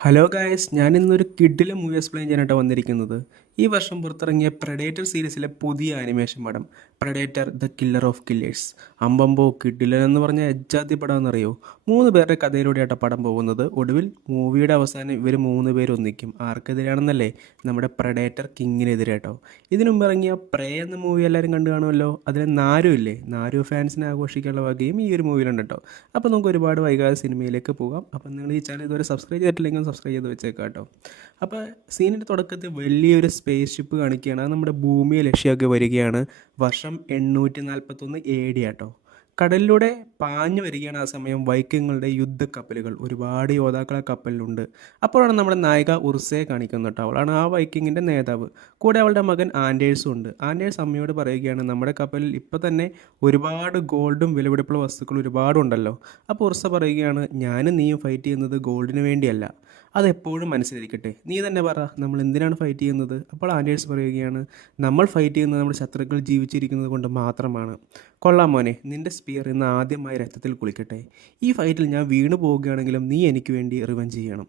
Hello guys, ഞാൻ ഇന്നൊരു കിഡിലെ movie explain ചെയ്യാനായിട്ട് വന്നിരിക്കുന്നത്. ഈ വർഷം പുറത്തിറങ്ങിയ പ്രഡേറ്റർ സീരീസിലെ പുതിയ ആനിമേഷൻ പടം Predator the killer of killers. അമ്പമ്പോ കിഡിലൻ എന്ന് പറഞ്ഞ എജ്ജാതി പടം എന്നറിയോ? 3 പേരുടെ കഥയിലൂടെയാട്ടോ പടം പോകുന്നത്. ഒടുവിൽ മൂവിയുടെ അവസാനം ഇവർ 3 പേര് ഒന്നിക്കും. ആർക്കെതിരാണെന്നല്ലേ? നമ്മുടെ പ്രഡേറ്റർ കിങ്ങിനെതിരാട്ടോ. ഇതിനു മുമ്പ് ഇറങ്ങിയ പ്രേ എന്ന മൂവി എല്ലാവരും കണ്ടു കാണുമല്ലോ. അതിൽ നാരു ഇല്ലേ, നാരു ഫാൻസിനെ ആഘോഷിക്കാനുള്ള വകയും ഈ ഒരു മൂവിയിലുണ്ട് കേട്ടോ. അപ്പോൾ നമുക്ക് ഒരുപാട് വൈകാതെ സിനിമയിലേക്ക് പോകാം. അപ്പം നിങ്ങൾ ഈ ചാനൽ ഇതുവരെ സബ്സ്ക്രൈബ് ചെയ്തിട്ടില്ലെങ്കിൽ സബ്സ്ക്രൈബ് ചെയ്ത് വെച്ചേക്കാം കേട്ടോ. അപ്പോൾ സീനിൻ്റെ തുടക്കത്തിൽ വലിയൊരു സ്പേസ് ഷിപ്പ് കാണിക്കുകയാണ്. അത് നമ്മുടെ ഭൂമിയെ ലക്ഷ്യമാക്കി വരികയാണ്. വർഷം 841 AD ആട്ടോ. കടലിലൂടെ പാഞ്ഞു വരികയാണ് ആ സമയം വൈക്കിങ്ങളുടെ യുദ്ധക്കപ്പലുകൾ. ഒരുപാട് യോദ്ധാക്കളെ കപ്പലിലുണ്ട്. അപ്പോഴാണ് നമ്മുടെ നായിക ഉർസയെ കാണിക്കുന്നത് കേട്ടോ. അവളാണ് ആ വൈക്കിങ്ങിൻ്റെ നേതാവ്. കൂടെ അവളുടെ മകൻ ആൻഡേഴ്സും ഉണ്ട്. ആൻഡേഴ്സ് അമ്മയോട് പറയുകയാണ്, നമ്മുടെ കപ്പലിൽ ഇപ്പോൾ തന്നെ ഒരുപാട് ഗോൾഡും വിലപിടിപ്പുള്ള വസ്തുക്കളും ഒരുപാടുണ്ടല്ലോ. അപ്പോൾ ഉർസ പറയുകയാണ്, ഞാനും നീയും ഫൈറ്റ് ചെയ്യുന്നത് ഗോൾഡിന് വേണ്ടിയല്ല, അതെപ്പോഴും മനസ്സിലിരിക്കട്ടെ. നീ തന്നെ പറ, നമ്മൾ എന്തിനാണ് ഫൈറ്റ് ചെയ്യുന്നത്? അപ്പോൾ ആൻഡേഴ്സ് പറയുകയാണ്, നമ്മൾ ഫൈറ്റ് ചെയ്യുന്നത് നമ്മുടെ ശത്രുക്കൾ ജീവിച്ചിരിക്കുന്നത് കൊണ്ട് മാത്രമാണ്. കൊള്ളാം മോനെ, നിൻ്റെ സ്പിയർ ഇന്ന് ആദ്യമായി രക്തത്തിൽ കുളിക്കട്ടെ. ഈ ഫൈറ്റിൽ ഞാൻ വീണു പോവുകയാണെങ്കിലും നീ എനിക്ക് വേണ്ടി റിവഞ്ച് ചെയ്യണം.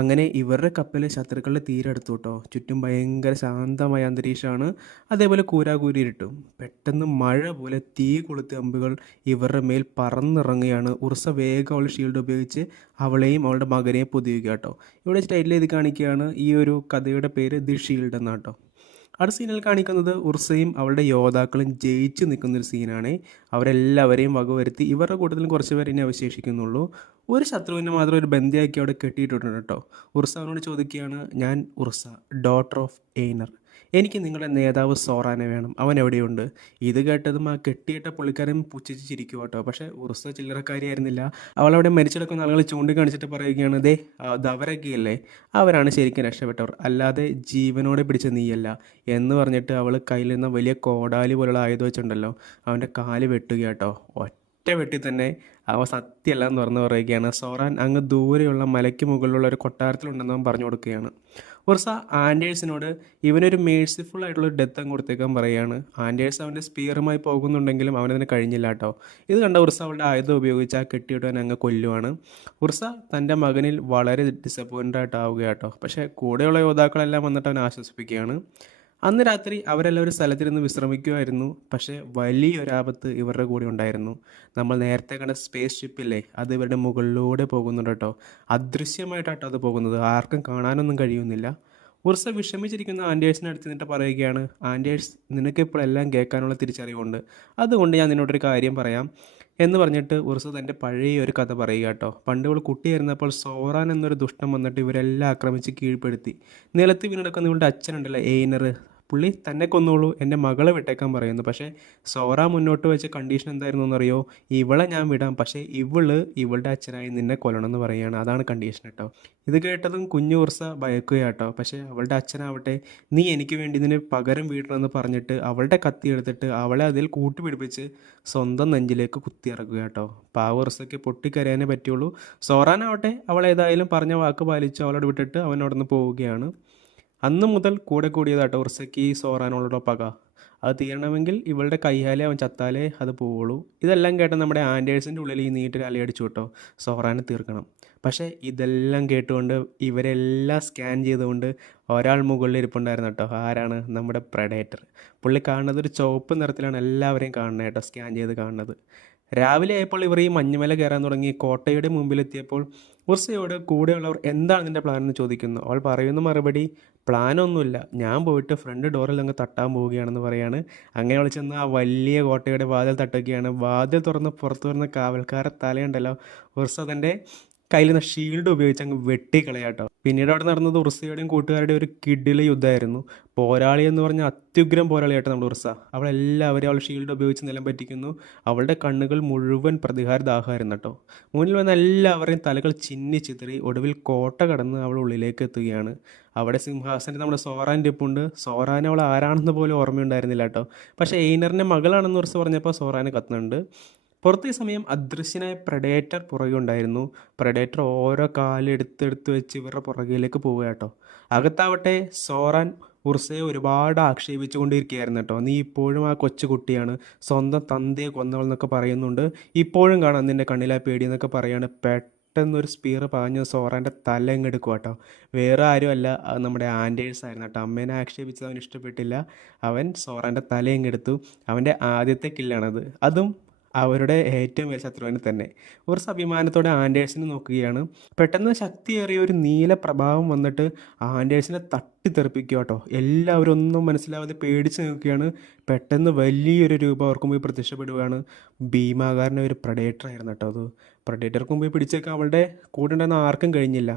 അങ്ങനെ ഇവരുടെ കപ്പൽ ശത്രുക്കളുടെ തീരെടുത്തു കേട്ടോ. ചുറ്റും ഭയങ്കര ശാന്തമായ അന്തരീക്ഷമാണ്. അതേപോലെ കൂരാകൂരി ഇരുട്ടും. പെട്ടെന്ന് മഴ പോലെ തീ കൊളുത്തിയ അമ്പുകൾ ഇവരുടെ മേൽ പറന്നിറങ്ങുകയാണ്. ഉർസ വേഗം അവളുടെ ഷീൽഡ് ഉപയോഗിച്ച് അവളെയും അവളുടെ മകനെയും പൊതിയുക കേട്ടോ. ഇവിടെ ടൈറ്റിൽ എഴുതി കാണിക്കുകയാണ്, ഈ ഒരു കഥയുടെ പേര് ദി ഷീൽഡ് എന്നാട്ടോ. അടുത്ത സീനിൽ കാണിക്കുന്നത് ഉർസയും അവളുടെ യോദ്ധാക്കളും ജയിച്ചു നിൽക്കുന്നൊരു സീനാണ്. അവരെല്ലാവരെയും വകവരുത്തി. ഇവരുടെ കൂട്ടത്തിലും കുറച്ച് പേര് ഇനി അവശേഷിക്കുന്നുള്ളൂ. ഒരു ശത്രുവിനെ മാത്രം ഒരു ബന്ദിയാക്കി അവിടെ കെട്ടിയിട്ടുണ്ട് കേട്ടോ. ഉർസ അവനോട് ചോദിക്കുകയാണ്, ഞാൻ ഉർസ, ഡോട്ടർ ഓഫ് എയ്നർ. എനിക്ക് നിങ്ങളുടെ നേതാവ് സോറാനെ വേണം, അവൻ എവിടെയുണ്ട്? ഇത് കേട്ടതും ആ കെട്ടിയിട്ട പുള്ളിക്കാരൻ പുച്ഛിച്ച് ചിരിക്കുക കേട്ടോ. പക്ഷേ ഉർസ ചില്ലറക്കാരിയായിരുന്നില്ല. അവളവിടെ മരിച്ചു കിടക്കുന്ന ആളുകൾ ചൂണ്ടിക്കാണിച്ചിട്ട് പറയുകയാണ്, ദേ അവരൊക്കെയല്ലേ, അവരാണ് ശരിക്കും രക്ഷപ്പെട്ടവർ, അല്ലാതെ ജീവനോടെ പിടിച്ച നീയല്ല എന്ന് പറഞ്ഞിട്ട് അവൾ കയ്യിൽ നിന്ന് വലിയ കോടാലി പോലുള്ള ആയുധം വെച്ചിട്ടുണ്ടല്ലോ, അവൻ്റെ കാല് വെട്ടുക കേട്ടോ. ഒറ്റ വെട്ടി തന്നെ അവ സത്യമല്ല എന്ന് തുറന്ന് പറയുകയാണ്. സോറാൻ അങ്ങ് ദൂരെയുള്ള മലയ്ക്ക് മുകളിലുള്ള ഒരു കൊട്ടാരത്തിലുണ്ടെന്ന് അവൻ പറഞ്ഞു കൊടുക്കുകയാണ്. ഉർസ ആൻഡേഴ്സിനോട് ഇവനൊരു മേഴ്സിഫുൾ ആയിട്ടുള്ളൊരു ഡെത്ത് അങ്ങ് കൊടുത്തേക്കാൻ പറയുകയാണ്. ആൻഡേഴ്സ് അവൻ്റെ സ്പീറുമായി പോകുന്നുണ്ടെങ്കിലും അവനതിന് കഴിഞ്ഞില്ല കേട്ടോ. ഇത് കണ്ട ഉർസ അവളുടെ ആയുധം ഉപയോഗിച്ച് ആ കെട്ടിയിട്ടവൻ അങ്ങ് കൊല്ലുവാണ്. ഉർസ തൻ്റെ മകനിൽ വളരെ ഡിസപ്പോയിൻ്റ് ആയിട്ടാവുക കേട്ടോ. പക്ഷേ കൂടെയുള്ള യോദ്ധാക്കളെല്ലാം വന്നിട്ട് അവനെ ആശ്വസിപ്പിക്കുകയാണ്. അന്ന് രാത്രി അവരെല്ലാം ഒരു സ്ഥലത്തിരുന്ന് വിശ്രമിക്കുമായിരുന്നു. പക്ഷേ വലിയൊരാപത്ത് ഇവരുടെ കൂടെ ഉണ്ടായിരുന്നു. നമ്മൾ നേരത്തെ കണ്ട സ്പേസ് ഷിപ്പില്ലേ, അത് ഇവരുടെ മുകളിലൂടെ പോകുന്നുണ്ട് കേട്ടോ. അദൃശ്യമായിട്ടാട്ടോ അത് പോകുന്നത്, ആർക്കും കാണാനൊന്നും കഴിയുന്നില്ല. ഉർസ വിഷമിച്ചിരിക്കുന്ന ആൻഡേഴ്സിനെ അടുത്ത് നിന്നിട്ട് പറയുകയാണ്, ആൻഡേഴ്സ്, നിനക്കിപ്പോൾ എല്ലാം കേൾക്കാനുള്ള തിരിച്ചറിവുണ്ട്, അതുകൊണ്ട് ഞാൻ നിന്നോടൊരു കാര്യം പറയാം എന്ന് പറഞ്ഞിട്ട് ഉർസ തൻ്റെ പഴയ ഒരു കഥ പറയുക കേട്ടോ. പണ്ട് ഇവൾ കുട്ടിയായിരുന്നപ്പോൾ സോറാൻ എന്നൊരു ദുഷ്ടം വന്നിട്ട് ഇവരെല്ലാം ആക്രമിച്ച് കീഴ്പ്പെടുത്തി. നിലത്ത് വീണെടുക്കുന്ന ഇവളുടെ അച്ഛനുണ്ടല്ലോ, എയ്നർ, പുള്ളി തന്നെ കൊന്നോളൂ, എൻ്റെ മകളെ വിട്ടേക്കാൻ പറയുന്നു. പക്ഷേ സോറ മുന്നോട്ട് വെച്ച കണ്ടീഷൻ എന്തായിരുന്നു എന്നറിയോ? ഇവളെ ഞാൻ വിടാം, പക്ഷേ ഇവളുടെ അച്ഛനായി നിന്നെ കൊല്ലണം എന്ന് പറയുകയാണ്. അതാണ് കണ്ടീഷൻ കേട്ടോ. ഇത് കേട്ടതും കുഞ്ഞു ഉർസ ഭയക്കുകയാട്ടോ. പക്ഷേ അവളുടെ അച്ഛനാവട്ടെ, നീ എനിക്ക് വേണ്ടി ഇതിന് പകരം വീട്ടണമെന്ന് പറഞ്ഞിട്ട് അവളുടെ കത്തി എടുത്തിട്ട് അവളെ അതിൽ കൂട്ടുപിടിപ്പിച്ച് സ്വന്തം നെഞ്ചിലേക്ക് കുത്തിയിറക്കുക കേട്ടോ. പാവ ഉർസയ്ക്ക് പൊട്ടിക്കരയാനേ പറ്റുള്ളൂ. സോറാനാവട്ടെ, അവൾ ഏതായാലും പറഞ്ഞ വാക്ക് പാലിച്ച് അവളോട് വിട്ടിട്ട് അവൻ അവിടെ നിന്ന് പോവുകയാണ്. അന്ന് മുതൽ കൂടെ കൂടിയതാട്ടോ ഉർസയ്ക്ക് ഈ സോറാനോളുടെ പക. അത് തീരണമെങ്കിൽ ഇവളുടെ കയ്യാലേ അവൻ ചത്താലേ അത് പോവുള്ളൂ. ഇതെല്ലാം കേട്ട് നമ്മുടെ ആൻഡേഴ്സിൻ്റെ ഉള്ളിൽ ഈ നീട്ടൊരു അലയടിച്ചു കേട്ടോ, സോറാനെ തീർക്കണം. പക്ഷേ ഇതെല്ലാം കേട്ടുകൊണ്ട് ഇവരെല്ലാം സ്കാൻ ചെയ്തുകൊണ്ട് ഒരാൾ മുകളിൽ ഇരിപ്പുണ്ടായിരുന്നു കേട്ടോ. ആരാണ്? നമ്മുടെ പ്രഡേറ്റർ. പുള്ളി കാണുന്നത് ഒരു ചുവപ്പ് നിറത്തിലാണ് എല്ലാവരെയും കാണുന്നത് കേട്ടോ, സ്കാൻ ചെയ്ത് കാണുന്നത്. രാവിലെ ആയപ്പോൾ ഇവർ ഈ മഞ്ഞുമല കയറാൻ തുടങ്ങി. കോട്ടയുടെ മുമ്പിലെത്തിയപ്പോൾ ഉർസയോട് കൂടെയുള്ളവർ എന്താണ് നിൻ്റെ പ്ലാൻ എന്ന് ചോദിക്കുന്നു. അവൾ പറയുന്ന മറുപടി, പ്ലാനൊന്നുമില്ല, ഞാൻ പോയിട്ട് ഫ്രണ്ട് ഡോറിൽ അങ്ങ് തട്ടാൻ പോവുകയാണെന്ന് പറയാണ്. അങ്ങനെ അവൾ ചെന്ന് ആ വലിയ കോട്ടയുടെ വാതിൽ തട്ടുകയാണ്. വാതിൽ തുറന്ന് പുറത്തു വരുന്ന കാവൽക്കാരെ തലയുണ്ടല്ലോ, ഉർസ തൻ്റെ കയ്യിൽ നിന്ന് ഷീൽഡ് ഉപയോഗിച്ച് അങ്ങ് വെട്ടിക്കളയാട്ടോ. പിന്നീട് അവിടെ നടന്നത് ഉർസയുടെയും കൂട്ടുകാരുടെയും ഒരു കിഡിലെ യുദ്ധമായിരുന്നു. പോരാളി എന്ന് പറഞ്ഞാൽ അത്യുഗ്രം പോരാളിയായിട്ട് നമ്മുടെ ഉർസ. അവളെല്ലാവരും അവൾ ഷീൽഡ് ഉപയോഗിച്ച് നിലം പറ്റിക്കുന്നു. അവളുടെ കണ്ണുകൾ മുഴുവൻ പ്രതികാര ദാഹമായിരുന്നു കേട്ടോ. മുന്നിൽ വന്ന എല്ലാവരെയും തലകൾ ചിന്നി ചിതറി. ഒടുവിൽ കോട്ട കടന്ന് അവൾ ഉള്ളിലേക്ക് എത്തുകയാണ്. അവിടെ സിംഹാസനത്തിൽ നമ്മുടെ സോറാൻ ഇരിപ്പുണ്ട്. സോറാൻ അവൾ ആരാണെന്ന് പോലും ഓർമ്മയുണ്ടായിരുന്നില്ല കേട്ടോ. പക്ഷേ എയ്നറിൻ്റെ മകളാണെന്ന് ഉർസ പറഞ്ഞപ്പോൾ സോറാന് കത്തുന്നുണ്ട്. പുറത്തെ സമയം അദൃശ്യനായ പ്രഡേറ്റർ പുറകെ ഉണ്ടായിരുന്നു. പ്രഡേറ്റർ ഓരോ കാലെടുത്തെടുത്ത് വെച്ച് ഇവരുടെ പുറകിലേക്ക് പോവുക കേട്ടോ. അകത്താവട്ടെ സോറാൻ ഉർസയെ ഒരുപാട് ആക്ഷേപിച്ചു കൊണ്ടിരിക്കുകയായിരുന്നു കേട്ടോ. നീ ഇപ്പോഴും ആ കൊച്ചു കുട്ടിയാണ്, സ്വന്തം തന്തയെ കൊന്നവൾ എന്നൊക്കെ പറയുന്നുണ്ട്, ഇപ്പോഴും കാണാം നിൻ്റെ കണ്ണിലാ പേടി എന്നൊക്കെ പറയാണ്. പെട്ടെന്നൊരു സ്പീർ പാഞ്ഞ് സോറാൻ്റെ തല അങ്ങ് എടുക്കുക കേട്ടോ. വേറെ ആരുമല്ല, അത് നമ്മുടെ ആൻഡേഴ്സ് ആയിരുന്നു കേട്ടോ. അമ്മേനെ ആക്ഷേപിച്ചത് അവന് ഇഷ്ടപ്പെട്ടില്ല. അവൻ സോറാൻ്റെ തല അങ്ങ് എടുത്തു. അവൻ്റെ ആദ്യത്തെ കില്ലാണത്. അതും അവരുടെ ഏറ്റവും വലിയ ശത്രുവിനെ തന്നെ. കുറച്ച് അഭിമാനത്തോടെ ആൻഡേഴ്സിനെ നോക്കുകയാണ്. പെട്ടെന്ന് ശക്തിയേറിയ ഒരു നീല പ്രഭാവം വന്നിട്ട് ആൻഡേഴ്സിനെ തട്ടിത്തെറിപ്പിക്കുക കേട്ടോ. എല്ലാവരും ഒന്നും മനസ്സിലാവാതെ പേടിച്ച് നിൽക്കുകയാണ്. പെട്ടെന്ന് വലിയൊരു രൂപം അവർക്ക് മുമ്പിൽ പ്രത്യക്ഷപ്പെടുകയാണ്. ഭീമാകാരൻ്റെ ഒരു പ്രഡേറ്റർ ആയിരുന്നു കേട്ടോ അത്. പ്രഡേറ്റർക്ക് മുമ്പിൽ പിടിച്ചേക്കാൻ അവളുടെ കൂടെ ഉണ്ടായിരുന്ന ആർക്കും കഴിഞ്ഞില്ല.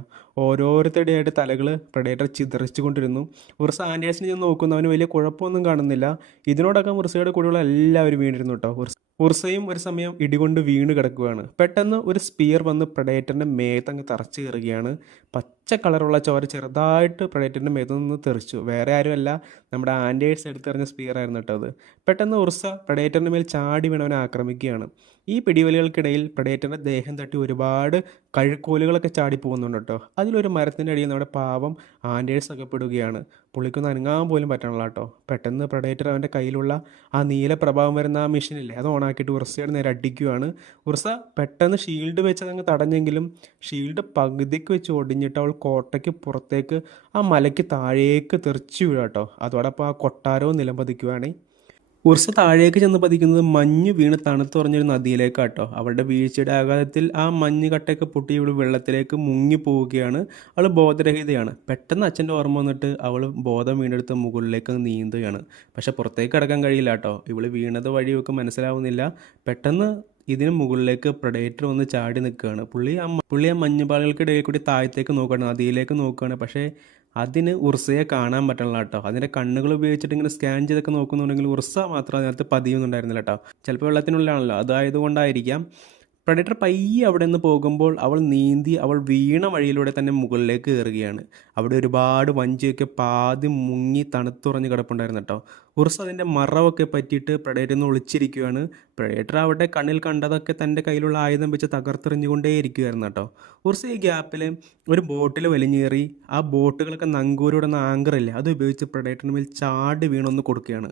ഓരോരുത്തരുടെയായിട്ട് തലകൾ പ്രഡേറ്റർ ചിതറിച്ചു കൊണ്ടിരുന്നു. ഉർസ ആൻഡേഴ്സിനെ ചെന്ന് നോക്കുന്നു. അവന് വലിയ കുഴപ്പമൊന്നും കാണുന്നില്ല. ഇതിനോടൊക്കെ ഉർസയുടെ കൂടെയുള്ള എല്ലാവരും വീണിരുന്നു കേട്ടോ. ഉർസയും ഒരു സമയം ഇടികൊണ്ട് വീണ് കിടക്കുകയാണ്. പെട്ടെന്ന് ഒരു സ്പിയർ വന്ന് പ്രഡേറ്ററിൻ്റെ മേത്തങ്ങ് തറച്ച് കയറുകയാണ്. പച്ച കളറുള്ള ചോര ചെറുതായിട്ട് പ്രഡേറ്ററിൻ്റെ മേത്ത് നിന്ന് തെറിച്ചു. വേറെ ആരുമല്ല, നമ്മുടെ ആൻഡേഴ്സ് എടുത്തെറിഞ്ഞ സ്പിയർ ആയിരുന്നു കേട്ടോ അത്. പെട്ടെന്ന് ഉർസ പ്രഡേറ്ററിൻ്റെ മേൽ ചാടി വീണവനെ ആക്രമിക്കുകയാണ്. ഈ പിടിവലികൾക്കിടയിൽ പ്രഡേറ്ററിൻ്റെ ദേഹം തട്ടി ഒരുപാട് കഴുക്കോലുകളൊക്കെ ചാടി പോകുന്നുണ്ട് കേട്ടോ. അതിലൊരു മരത്തിൻ്റെ അടിയിൽ നമ്മുടെ പാവം ആൻഡേഴ്സ് അകപ്പെടുകയാണ്. പുള്ളിക്കൊന്ന് അനങ്ങാൻ പോലും പറ്റണില്ല കേട്ടോ. പെട്ടെന്ന് പ്രഡേറ്റർ അവൻ്റെ കയ്യിലുള്ള ആ നീല പ്രഭാവം വരുന്ന ആ മെഷീനില്ലേ, അത് ഓണാക്കിയിട്ട് ഉർസയുടെ നേരെ അടിക്കുകയാണ്. ഉർസ പെട്ടെന്ന് ഷീൽഡ് വെച്ച് അതങ്ങ് തടഞ്ഞെങ്കിലും ഷീൽഡ് പകുതിക്ക് വെച്ച് ഒടിഞ്ഞിട്ട് അവൾ കോട്ടയ്ക്ക് പുറത്തേക്ക് ആ മലയ്ക്ക് താഴേക്ക് തെറിച്ചു വീഴാം കേട്ടോ. അതോടൊപ്പം ആ കൊട്ടാരവും നിലംപതിക്കുകയാണ്. ഉർസ താഴേക്ക് ചെന്ന് പതിക്കുന്നത് മഞ്ഞ് വീണ് തണുത്തുറഞ്ഞൊരു നദിയിലേക്കാട്ടോ. അവളുടെ വീഴ്ചയുടെ ആഘാതത്തിൽ ആ മഞ്ഞ് കട്ടയൊക്കെ പൊട്ടി ഇവൾ വെള്ളത്തിലേക്ക് മുങ്ങി പോവുകയാണ്. അവൾ ബോധരഹിതയാണ്. പെട്ടെന്ന് അച്ഛൻ്റെ ഓർമ്മ വന്നിട്ട് അവൾ ബോധം വീണ്ടെടുത്ത് മുകളിലേക്ക് നീന്തുകയാണ്. പക്ഷെ പുറത്തേക്ക് കടക്കാൻ കഴിയില്ല കേട്ടോ. ഇവൾ വീണത് വഴി ഇവൾക്ക് മനസ്സിലാവുന്നില്ല. പെട്ടെന്ന് ഇതിന് മുകളിലേക്ക് പ്രഡേറ്റർ വന്ന് ചാടി നിൽക്കുകയാണ്. പുള്ളി ആ മഞ്ഞുപാളുകൾക്കിടയിൽ കൂടി താഴത്തേക്ക് നോക്കുകയാണ്, നദിയിലേക്ക് നോക്കുകയാണ്. പക്ഷേ അതിന് ഉർസയെ കാണാൻ പറ്റണില്ല കേട്ടോ. അതിൻ്റെ കണ്ണുകൾ ഉപയോഗിച്ചിട്ട് ഇങ്ങനെ സ്കാൻ ചെയ്തൊക്കെ നോക്കുന്നുണ്ടെങ്കിൽ ഉർസ മാത്രം അതിനകത്ത് പതിയൊന്നുണ്ടായിരുന്നില്ല കേട്ടോ. ചിലപ്പോൾ വെള്ളത്തിനുള്ളിലാണല്ലോ, അതായതുകൊണ്ടായിരിക്കാം. പ്രഡേറ്റർ പയ്യെ അവിടെ നിന്ന് പോകുമ്പോൾ അവൾ നീന്തി അവൾ വീണ വഴിയിലൂടെ തന്നെ മുകളിലേക്ക് കയറുകയാണ്. അവിടെ ഒരുപാട് വഞ്ചിയൊക്കെ പാതി മുങ്ങി തണുത്തുറഞ്ഞ് കിടപ്പുണ്ടായിരുന്നു കേട്ടോ. ഉർസ് അതിൻ്റെ മറവൊക്കെ പറ്റിയിട്ട് പ്രഡേറ്ററിൽ നിന്ന് ഒളിച്ചിരിക്കുകയാണ്. പ്രഡേറ്റർ അവിടെ കണ്ണിൽ കണ്ടതൊക്കെ തൻ്റെ കയ്യിലുള്ള ആയുധം വെച്ച് തകർത്തെറിഞ്ഞുകൊണ്ടേയിരിക്കുകയായിരുന്നു കേട്ടോ. ഉർസ് ഈ ഗ്യാപ്പിൽ ഒരു ബോട്ടിൽ വലിഞ്ഞേറി ആ ബോട്ടുകളൊക്കെ നങ്കൂരോടുന്ന ആങ്കറില്ലേ, അത് ഉപയോഗിച്ച് പ്രഡേറ്ററിന് മേൽ ചാടി വീണൊന്ന് കൊടുക്കുകയാണ്.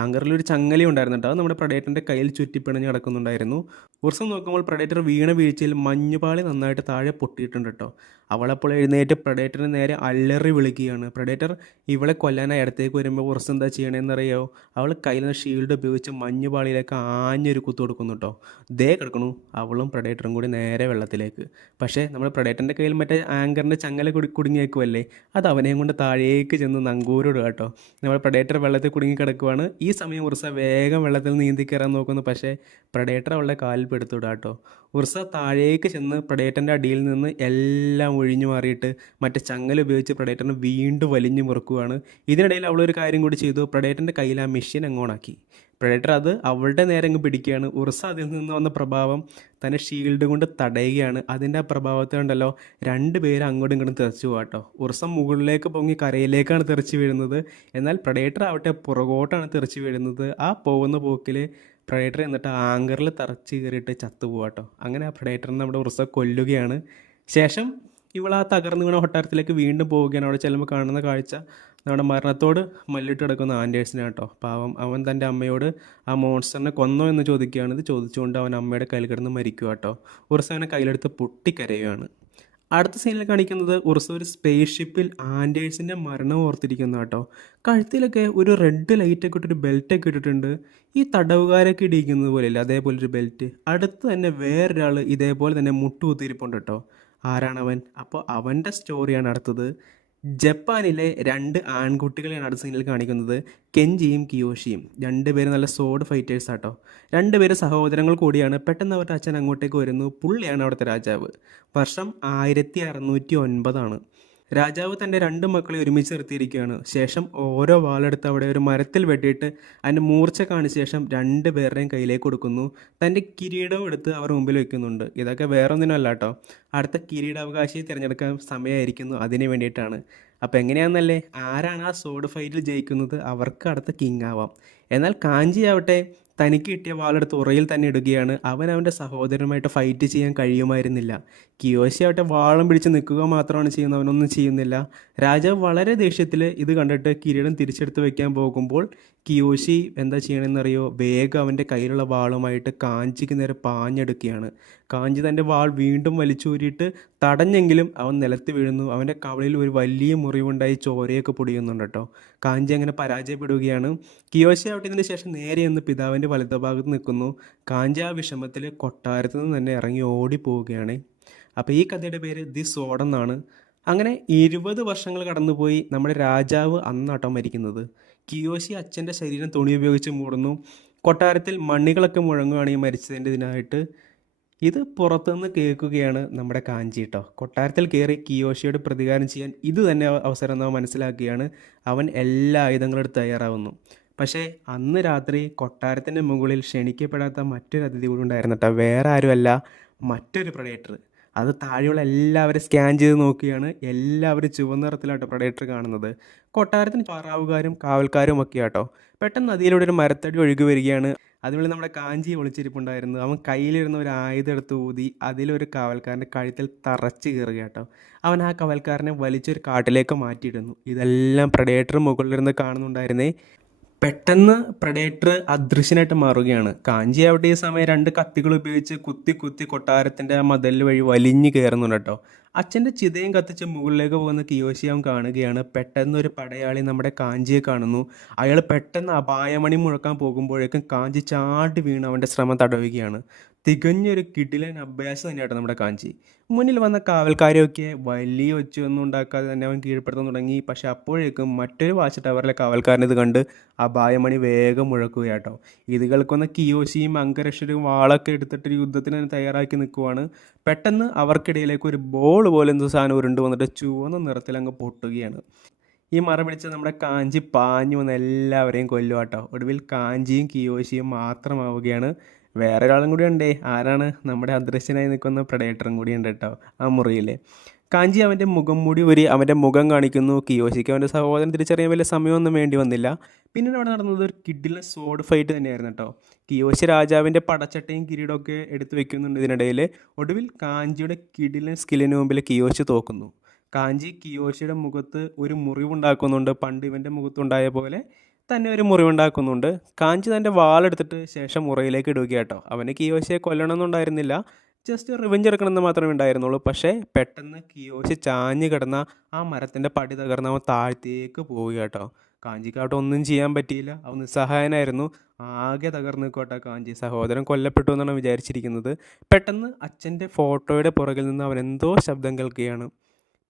ആങ്കറിലൊരു ചങ്ങലയും ഉണ്ടായിരുന്നു കേട്ടോ. അത് നമ്മുടെ പ്രഡേറ്ററിൻ്റെ കയ്യിൽ ചുറ്റിപ്പിണഞ്ഞ് കിടക്കുന്നുണ്ടായിരുന്നു. ഉർസ് നോക്കുമ്പോൾ പ്രഡേറ്റർ വീണ വീഴ്ചയിൽ മഞ്ഞുപാളി നന്നായിട്ട് താഴെ പൊട്ടിയിട്ടുണ്ട് കേട്ടോ. അവളപ്പോൾ എഴുന്നേറ്റ് പ്രഡേറ്ററിന് നേരെ അലറി വിളിക്കുകയാണ്. പ്രഡേറ്റർ ഇവളെ കൊല്ലാനായി അടുത്തേക്ക് വരുമ്പോൾ ഉർസ് എന്താ ചെയ്യണമെന്നറിയോ? അവൾ കയ്യിൽ നിന്ന് ഷീൽഡ് ഉപയോഗിച്ച് മഞ്ഞുപാളിയിലേക്ക് ആഞ്ഞൊരു കുത്തു കൊടുക്കുന്നു കേട്ടോ. ദേ കിടക്കണു അവളും പ്രഡേറ്ററും കൂടി നേരെ വെള്ളത്തിലേക്ക്. പക്ഷേ നമ്മുടെ പ്രഡേറ്ററിൻ്റെ കയ്യിൽ മറ്റേ ആങ്കറിൻ്റെ ചങ്ങല കുടുങ്ങിയേക്കുമല്ലേ, അത് അവനെയും കൊണ്ട് താഴേക്ക് ചെന്ന് നങ്കൂരിടുക കേട്ടോ. നമ്മുടെ പ്രഡേറ്റർ വെള്ളത്തിൽ കുടുങ്ങി കിടക്കുവാണ്. ഈ സമയം ഉർസ വേഗം വെള്ളത്തിൽ നീന്തി കയറാൻ നോക്കുന്നു. പക്ഷേ പ്രഡേറ്റർ അവളുടെ കാലിൽ പെടുത്തുവിടുക കേട്ടോ. ഉർസ താഴേക്ക് ചെന്ന് പ്രഡേറ്ററിൻ്റെ അടിയിൽ നിന്ന് എല്ലാം ഒഴിഞ്ഞു മാറിയിട്ട് മറ്റേ ചങ്ങല ഉപയോഗിച്ച് പ്രഡേറ്ററിനെ വീണ്ടും വലിഞ്ഞു മുറുക്കുകയാണ്. ഇതിനിടയിൽ അവളൊരു കാര്യം കൂടി ചെയ്തു. പ്രഡേറ്ററിൻ്റെ കയ്യിൽ ആ മെഷീൻ അങ്ങോണാക്കി. പ്രഡേറ്റർ അത് അവളുടെ നേരെ അങ്ങ് പിടിക്കുകയാണ്. ഉർസ അതിൽ നിന്ന് വന്ന പ്രഭാവം തന്നെ ഷീൽഡ് കൊണ്ട് തടയുകയാണ്. അതിൻ്റെ ആ പ്രഭാവത്തിൽ ഉണ്ടല്ലോ രണ്ടുപേരും അങ്ങോട്ടും ഇങ്ങോട്ടും തെറിച്ചു പോകാട്ടോ. ഉർസ മുകളിലേക്ക് പൊങ്ങി കരയിലേക്കാണ് തെറിച്ച് വീഴുന്നത്. എന്നാൽ പ്രഡേറ്റർ ആവട്ടെ പുറകോട്ടാണ് തെറിച്ച് വീഴുന്നത്. ആ പോകുന്ന പോക്കിൽ പ്രഡേറ്റർ എന്നിട്ട് ആങ്കറിൽ തറച്ച് കയറിയിട്ട് ചത്തുപോകാട്ടോ. അങ്ങനെ ആ പ്രഡേറ്ററിനെ നമ്മുടെ ഉർസ കൊല്ലുകയാണ്. ശേഷം ഇവൾ ആ തകർന്നു വീണ കൊട്ടാരത്തിലേക്ക് വീണ്ടും പോവുകയാണ്. അവിടെ ചെല്ലുമ്പോൾ കാണുന്ന കാഴ്ച നമ്മുടെ മരണത്തോട് മല്ലിട്ട് കിടക്കുന്ന ആൻഡേഴ്സിനെ കേട്ടോ. പാവം അവൻ തൻ്റെ അമ്മയോട് ആ മോൺസ്റ്ററിനെ കൊന്നോ എന്ന് ചോദിക്കുകയാണ്. ഇത് ചോദിച്ചുകൊണ്ട് അവൻ അമ്മയുടെ കയ്യിൽ കിടന്ന് മരിക്കുക കേട്ടോ. ഉർസ അവനെ കയ്യിലെടുത്ത് പൊട്ടിക്കരയുകയാണ്. അടുത്ത സീനിൽ കാണിക്കുന്നത് ഉർസ ഒരു സ്പേസ് ഷിപ്പിൽ ആൻഡേഴ്സിൻ്റെ മരണം ഓർത്തിരിക്കുന്ന കേട്ടോ. കഴുത്തിലൊക്കെ ഒരു റെഡ് ലൈറ്റൊക്കെ ഇട്ടൊരു ബെൽറ്റൊക്കെ ഇട്ടിട്ടുണ്ട്. ഈ തടവുകാരൊക്കെ ഇടിക്കുന്നത് പോലെയല്ല, അതേപോലൊരു ബെൽറ്റ്. അടുത്ത് തന്നെ വേറൊരാൾ ഇതേപോലെ തന്നെ മുട്ടുകുത്തിയിരിപ്പുണ്ട് കേട്ടോ. ആരാണവൻ? അപ്പോൾ അവൻ്റെ സ്റ്റോറിയാണ് അടുത്തത്. ജപ്പാനിലെ രണ്ട് ആൺകുട്ടികളെയാണ് അടുത്ത സീനിൽ കാണിക്കുന്നത്. കെഞ്ചിയും കിയോഷിയും. രണ്ടുപേരും നല്ല സോഡ് ഫൈറ്റേഴ്സ് ആട്ടോ. രണ്ടുപേരും സഹോദരങ്ങൾ കൂടിയാണ്. പെട്ടെന്ന് അവരുടെ അച്ഛൻ അങ്ങോട്ടേക്ക് വരുന്നു. പുള്ളിയാണ് അവിടുത്തെ രാജാവ്. വർഷം 1609 രാജാവ് തൻ്റെ രണ്ട് മക്കളെ ഒരുമിച്ച് നിർത്തിയിരിക്കുകയാണ്. ശേഷം ഓരോ വാളെടുത്ത് അവിടെ ഒരു മരത്തിൽ വെട്ടിയിട്ട് അതിൻ്റെ മൂർച്ച കാണിച്ച ശേഷം രണ്ട് പേരുടെയും കയ്യിലേക്ക് കൊടുക്കുന്നു. തൻ്റെ കിരീടവും എടുത്ത് അവർ മുമ്പിൽ വയ്ക്കുന്നുണ്ട്. ഇതൊക്കെ വേറൊന്നിനുമല്ല കേട്ടോ, അടുത്ത കിരീടാവകാശിയെ തിരഞ്ഞെടുക്കാൻ സമയമായിരിക്കുന്നു, അതിന് വേണ്ടിയിട്ടാണ്. അപ്പോൾ എങ്ങനെയാണെന്നല്ലേ, ആരാണ് ആ സോഡ് ഫൈറ്റിൽ ജയിക്കുന്നത് അവർക്ക് അടുത്ത കിങ് ആവാം. എന്നാൽ കാഞ്ചി ആവട്ടെ തനിക്ക് കിട്ടിയ വാളെടുത്ത് ഉറയിൽ തന്നെ ഇടുകയാണ്. അവൻ അവൻ്റെ സഹോദരനുമായിട്ട് ഫൈറ്റ് ചെയ്യാൻ കഴിയുമായിരുന്നില്ല. കിയോഷി ആവട്ടെ വാളം പിടിച്ച് നിൽക്കുക മാത്രമാണ് ചെയ്യുന്നത്, അവനൊന്നും ചെയ്യുന്നില്ല. രാജാവ് വളരെ ദേഷ്യത്തിൽ ഇത് കണ്ടിട്ട് കിരീടം തിരിച്ചെടുത്ത് വെക്കാൻ പോകുമ്പോൾ കിയോഷി എന്താ ചെയ്യണമെന്നറിയോ, വേഗം അവൻ്റെ കയ്യിലുള്ള വാളുമായിട്ട് കാഞ്ചിക്ക് നേരെ പാഞ്ഞെടുക്കുകയാണ്. കാഞ്ചി തൻ്റെ വാൾ വീണ്ടും വലിച്ചൂരിയിട്ട് തടഞ്ഞെങ്കിലും അവൻ നിലത്ത് വീഴുന്നു. അവൻ്റെ കവളിൽ ഒരു വലിയ മുറിവുണ്ടായി, ചോരയൊക്കെ പൊടിയുന്നുണ്ട് കേട്ടോ. കാഞ്ചി അങ്ങനെ പരാജയപ്പെടുകയാണ്. കിയോഷി ആവട്ടെ ഇതിന് ശേഷം നേരെ ഒന്ന് പിതാവിൻ്റെ വലതുഭാഗത്ത് നിൽക്കുന്നു. കാഞ്ചി ആ വിഷമത്തിൽ കൊട്ടാരത്തിൽ നിന്ന് തന്നെ ഇറങ്ങി ഓടിപ്പോവുകയാണ്. അപ്പോൾ ഈ കഥയുടെ പേര് ദി സോഡ് എന്നാണ്. അങ്ങനെ 20 വർഷങ്ങൾ കടന്നുപോയി. നമ്മുടെ രാജാവ് അന്നാട്ടോ മരിക്കുന്നത്. കിയോഷി അച്ഛൻ്റെ ശരീരം തുണി ഉപയോഗിച്ച് മൂടുന്നു. കൊട്ടാരത്തിൽ മണികളൊക്കെ മുഴങ്ങുകയാണ് ഈ മരിച്ചതിൻ്റെ ഇതിനായിട്ട്. ഇത് പുറത്തുനിന്ന് കേൾക്കുകയാണ് നമ്മുടെ കാഞ്ചി കേട്ടോ. കൊട്ടാരത്തിൽ കയറി കിയോഷിയോട് പ്രതികാരം ചെയ്യാൻ ഇത് തന്നെ അവസരം എന്ന് മനസ്സിലാക്കുകയാണ്. അവൻ എല്ലാ ആയുധങ്ങളും എടുത്ത് തയ്യാറാവുന്നു. പക്ഷേ അന്ന് രാത്രി കൊട്ടാരത്തിൻ്റെ മുകളിൽ ക്ഷണിക്കപ്പെടാത്ത മറ്റൊരു അതിഥി കൂടി ഉണ്ടായിരുന്നു കേട്ടോ. വേറെ ആരുമല്ല, മറ്റൊരു പ്രഡേറ്റർ. അത് താഴെയുള്ള എല്ലാവരും സ്കാൻ ചെയ്ത് നോക്കുകയാണ്. എല്ലാവരും ചുവന്ന നിറത്തിലാട്ടോ പ്രഡേറ്റർ കാണുന്നത്. കൊട്ടാരത്തിന് പാറാവുകാരും കാവൽക്കാരും ഒക്കെ ആട്ടോ. പെട്ടെന്ന് നദിയിലൂടെ ഒരു മരത്തടി ഒഴുകി വരികയാണ്. അതുപോലെ നമ്മുടെ കാഞ്ചി ഒളിച്ചിരിപ്പുണ്ടായിരുന്നു. അവൻ കയ്യിലിരുന്ന ഒരു ആയുധം എടുത്ത് ഊതി അതിലൊരു കാവൽക്കാരൻ്റെ കഴുത്തിൽ തറച്ച് കയറുക കേട്ടോ. അവൻ ആ കാവൽക്കാരനെ വലിച്ചൊരു കാട്ടിലേക്ക് മാറ്റിയിടുന്നു. ഇതെല്ലാം പ്രഡേറ്റർ മുകളിലിരുന്ന് കാണുന്നുണ്ടായിരുന്നേ. പെട്ടെന്ന് പ്രഡേറ്റർ അദൃശ്യനായിട്ട് മാറുകയാണ്. കാഞ്ചി ആവട്ടെ ഈ സമയം 2 കത്തികൾ ഉപയോഗിച്ച് കുത്തി കുത്തി കൊട്ടാരത്തിൻ്റെ മതിൽ വഴി വലിഞ്ഞു കയറുന്നുണ്ട് കേട്ടോ. അച്ഛൻ്റെ ചിതയും കത്തിച്ച് മുകളിലേക്ക് പോകുന്ന കിയോഷി അവൻ കാണുകയാണ്. പെട്ടെന്ന് ഒരു പടയാളി നമ്മുടെ കാഞ്ചിയെ കാണുന്നു. അയാൾ പെട്ടെന്ന് അപായമണി മുഴക്കാൻ പോകുമ്പോഴേക്കും കാഞ്ചി ചാടി വീണ് അവൻ്റെ ശ്രമം തടയുകയാണ്. തികഞ്ഞൊരു കിടിലൻ അഭ്യാസം തന്നെയാട്ടോ നമ്മുടെ കാഞ്ചി. മുന്നിൽ വന്ന കാവൽക്കാരെയൊക്കെ വലിയ ഒച്ചയൊന്നും ഉണ്ടാക്കാതെ തന്നെ അവൻ കീഴ്പ്പെടുത്താൻ തുടങ്ങി. പക്ഷെ അപ്പോഴേക്കും മറ്റൊരു വാച്ച് ടവറിലെ കാവൽക്കാരനിത് കണ്ട് അപായമണി വേഗം മുഴക്കുകയാട്ടോ. ഇത് കേൾക്കുന്ന കിയോഷിയും അംഗരക്ഷരും വാളൊക്കെ എടുത്തിട്ട് യുദ്ധത്തിന് തയ്യാറാക്കി നിൽക്കുവാണ്. പെട്ടെന്ന് അവർക്കിടയിലേക്ക് ഒരു ബോൾ പോലെ എന്തോ സാധനം ഉരുണ്ട് വന്നിട്ട് ചുവന്ന നിറത്തിൽ അങ്ങ് പൊട്ടുകയാണ്. ഈ മറ പിടിച്ച് നമ്മുടെ കാഞ്ചി പാഞ്ഞു വന്ന് എല്ലാവരെയും കൊല്ലുവാട്ടോ. ഒടുവിൽ കാഞ്ചിയും കിയോഷിയും മാത്രമാവുകയാണ്. വേറെ ഒരാളും കൂടി ഉണ്ടേ. ആരാണ്? നമ്മുടെ അദൃശ്യനായി നിൽക്കുന്ന പ്രഡേറ്ററും കൂടി ഉണ്ട് കേട്ടോ ആ മുറിയിൽ. കാഞ്ചി അവൻ്റെ മുഖം മൂടി അവൻ്റെ മുഖം കാണിക്കുന്നു. കിയോഷിക്ക് അവൻ്റെ സഹോദരൻ തിരിച്ചറിയാൻ വലിയ സമയമൊന്നും വേണ്ടി വന്നില്ല. പിന്നീട് അവിടെ നടന്നത് ഒരു കിഡിലെ സോഡ് ഫൈറ്റ് തന്നെയായിരുന്നു കേട്ടോ. കിയോഷി രാജാവിൻ്റെ പടച്ചട്ടയും കിരീടമൊക്കെ എടുത്തു വെക്കുന്നുണ്ട് ഇതിനിടയിൽ. ഒടുവിൽ കാഞ്ചിയുടെ കിഡിലൻ സ്കില്ലിന് മുമ്പിൽ കിയോഷി തോക്കുന്നു. കാഞ്ചി കിയോഷിയുടെ മുഖത്ത് ഒരു മുറിവുണ്ടാക്കുന്നുണ്ട്. പണ്ട് ഇവൻ്റെ മുഖത്തുണ്ടായ പോലെ തന്നെ ഒരു മുറിവുണ്ടാക്കുന്നുണ്ട്. കാഞ്ചി തൻ്റെ വാളെടുത്തിട്ട് ശേഷം മുറയിലേക്ക് ഇടുക കേട്ടോ. അവന് കിയോഷിയെ കൊല്ലണമെന്നുണ്ടായിരുന്നില്ല, ജസ്റ്റ് റിവെഞ്ച് എടുക്കണമെന്ന് മാത്രമേ ഉണ്ടായിരുന്നുള്ളൂ. പക്ഷേ പെട്ടെന്ന് കിയോഷി ചാഞ്ഞ് കിടന്ന ആ മരത്തിൻ്റെ പടി തകർന്ന് അവൻ താഴത്തേക്ക് പോവുക കേട്ടോ. കാഞ്ചിക്കാവട്ടെ ഒന്നും ചെയ്യാൻ പറ്റിയില്ല. അവൻ നിസ്സഹായനായിരുന്നു. ആകെ തകർന്ന് നിൽക്കോട്ടെ കാഞ്ചി. സഹോദരൻ കൊല്ലപ്പെട്ടു എന്നാണ് വിചാരിച്ചിരിക്കുന്നത്. പെട്ടെന്ന് അച്ഛൻ്റെ ഫോട്ടോയുടെ പുറകിൽ നിന്ന് അവൻ എന്തോ ശബ്ദം കേൾക്കുകയാണ്.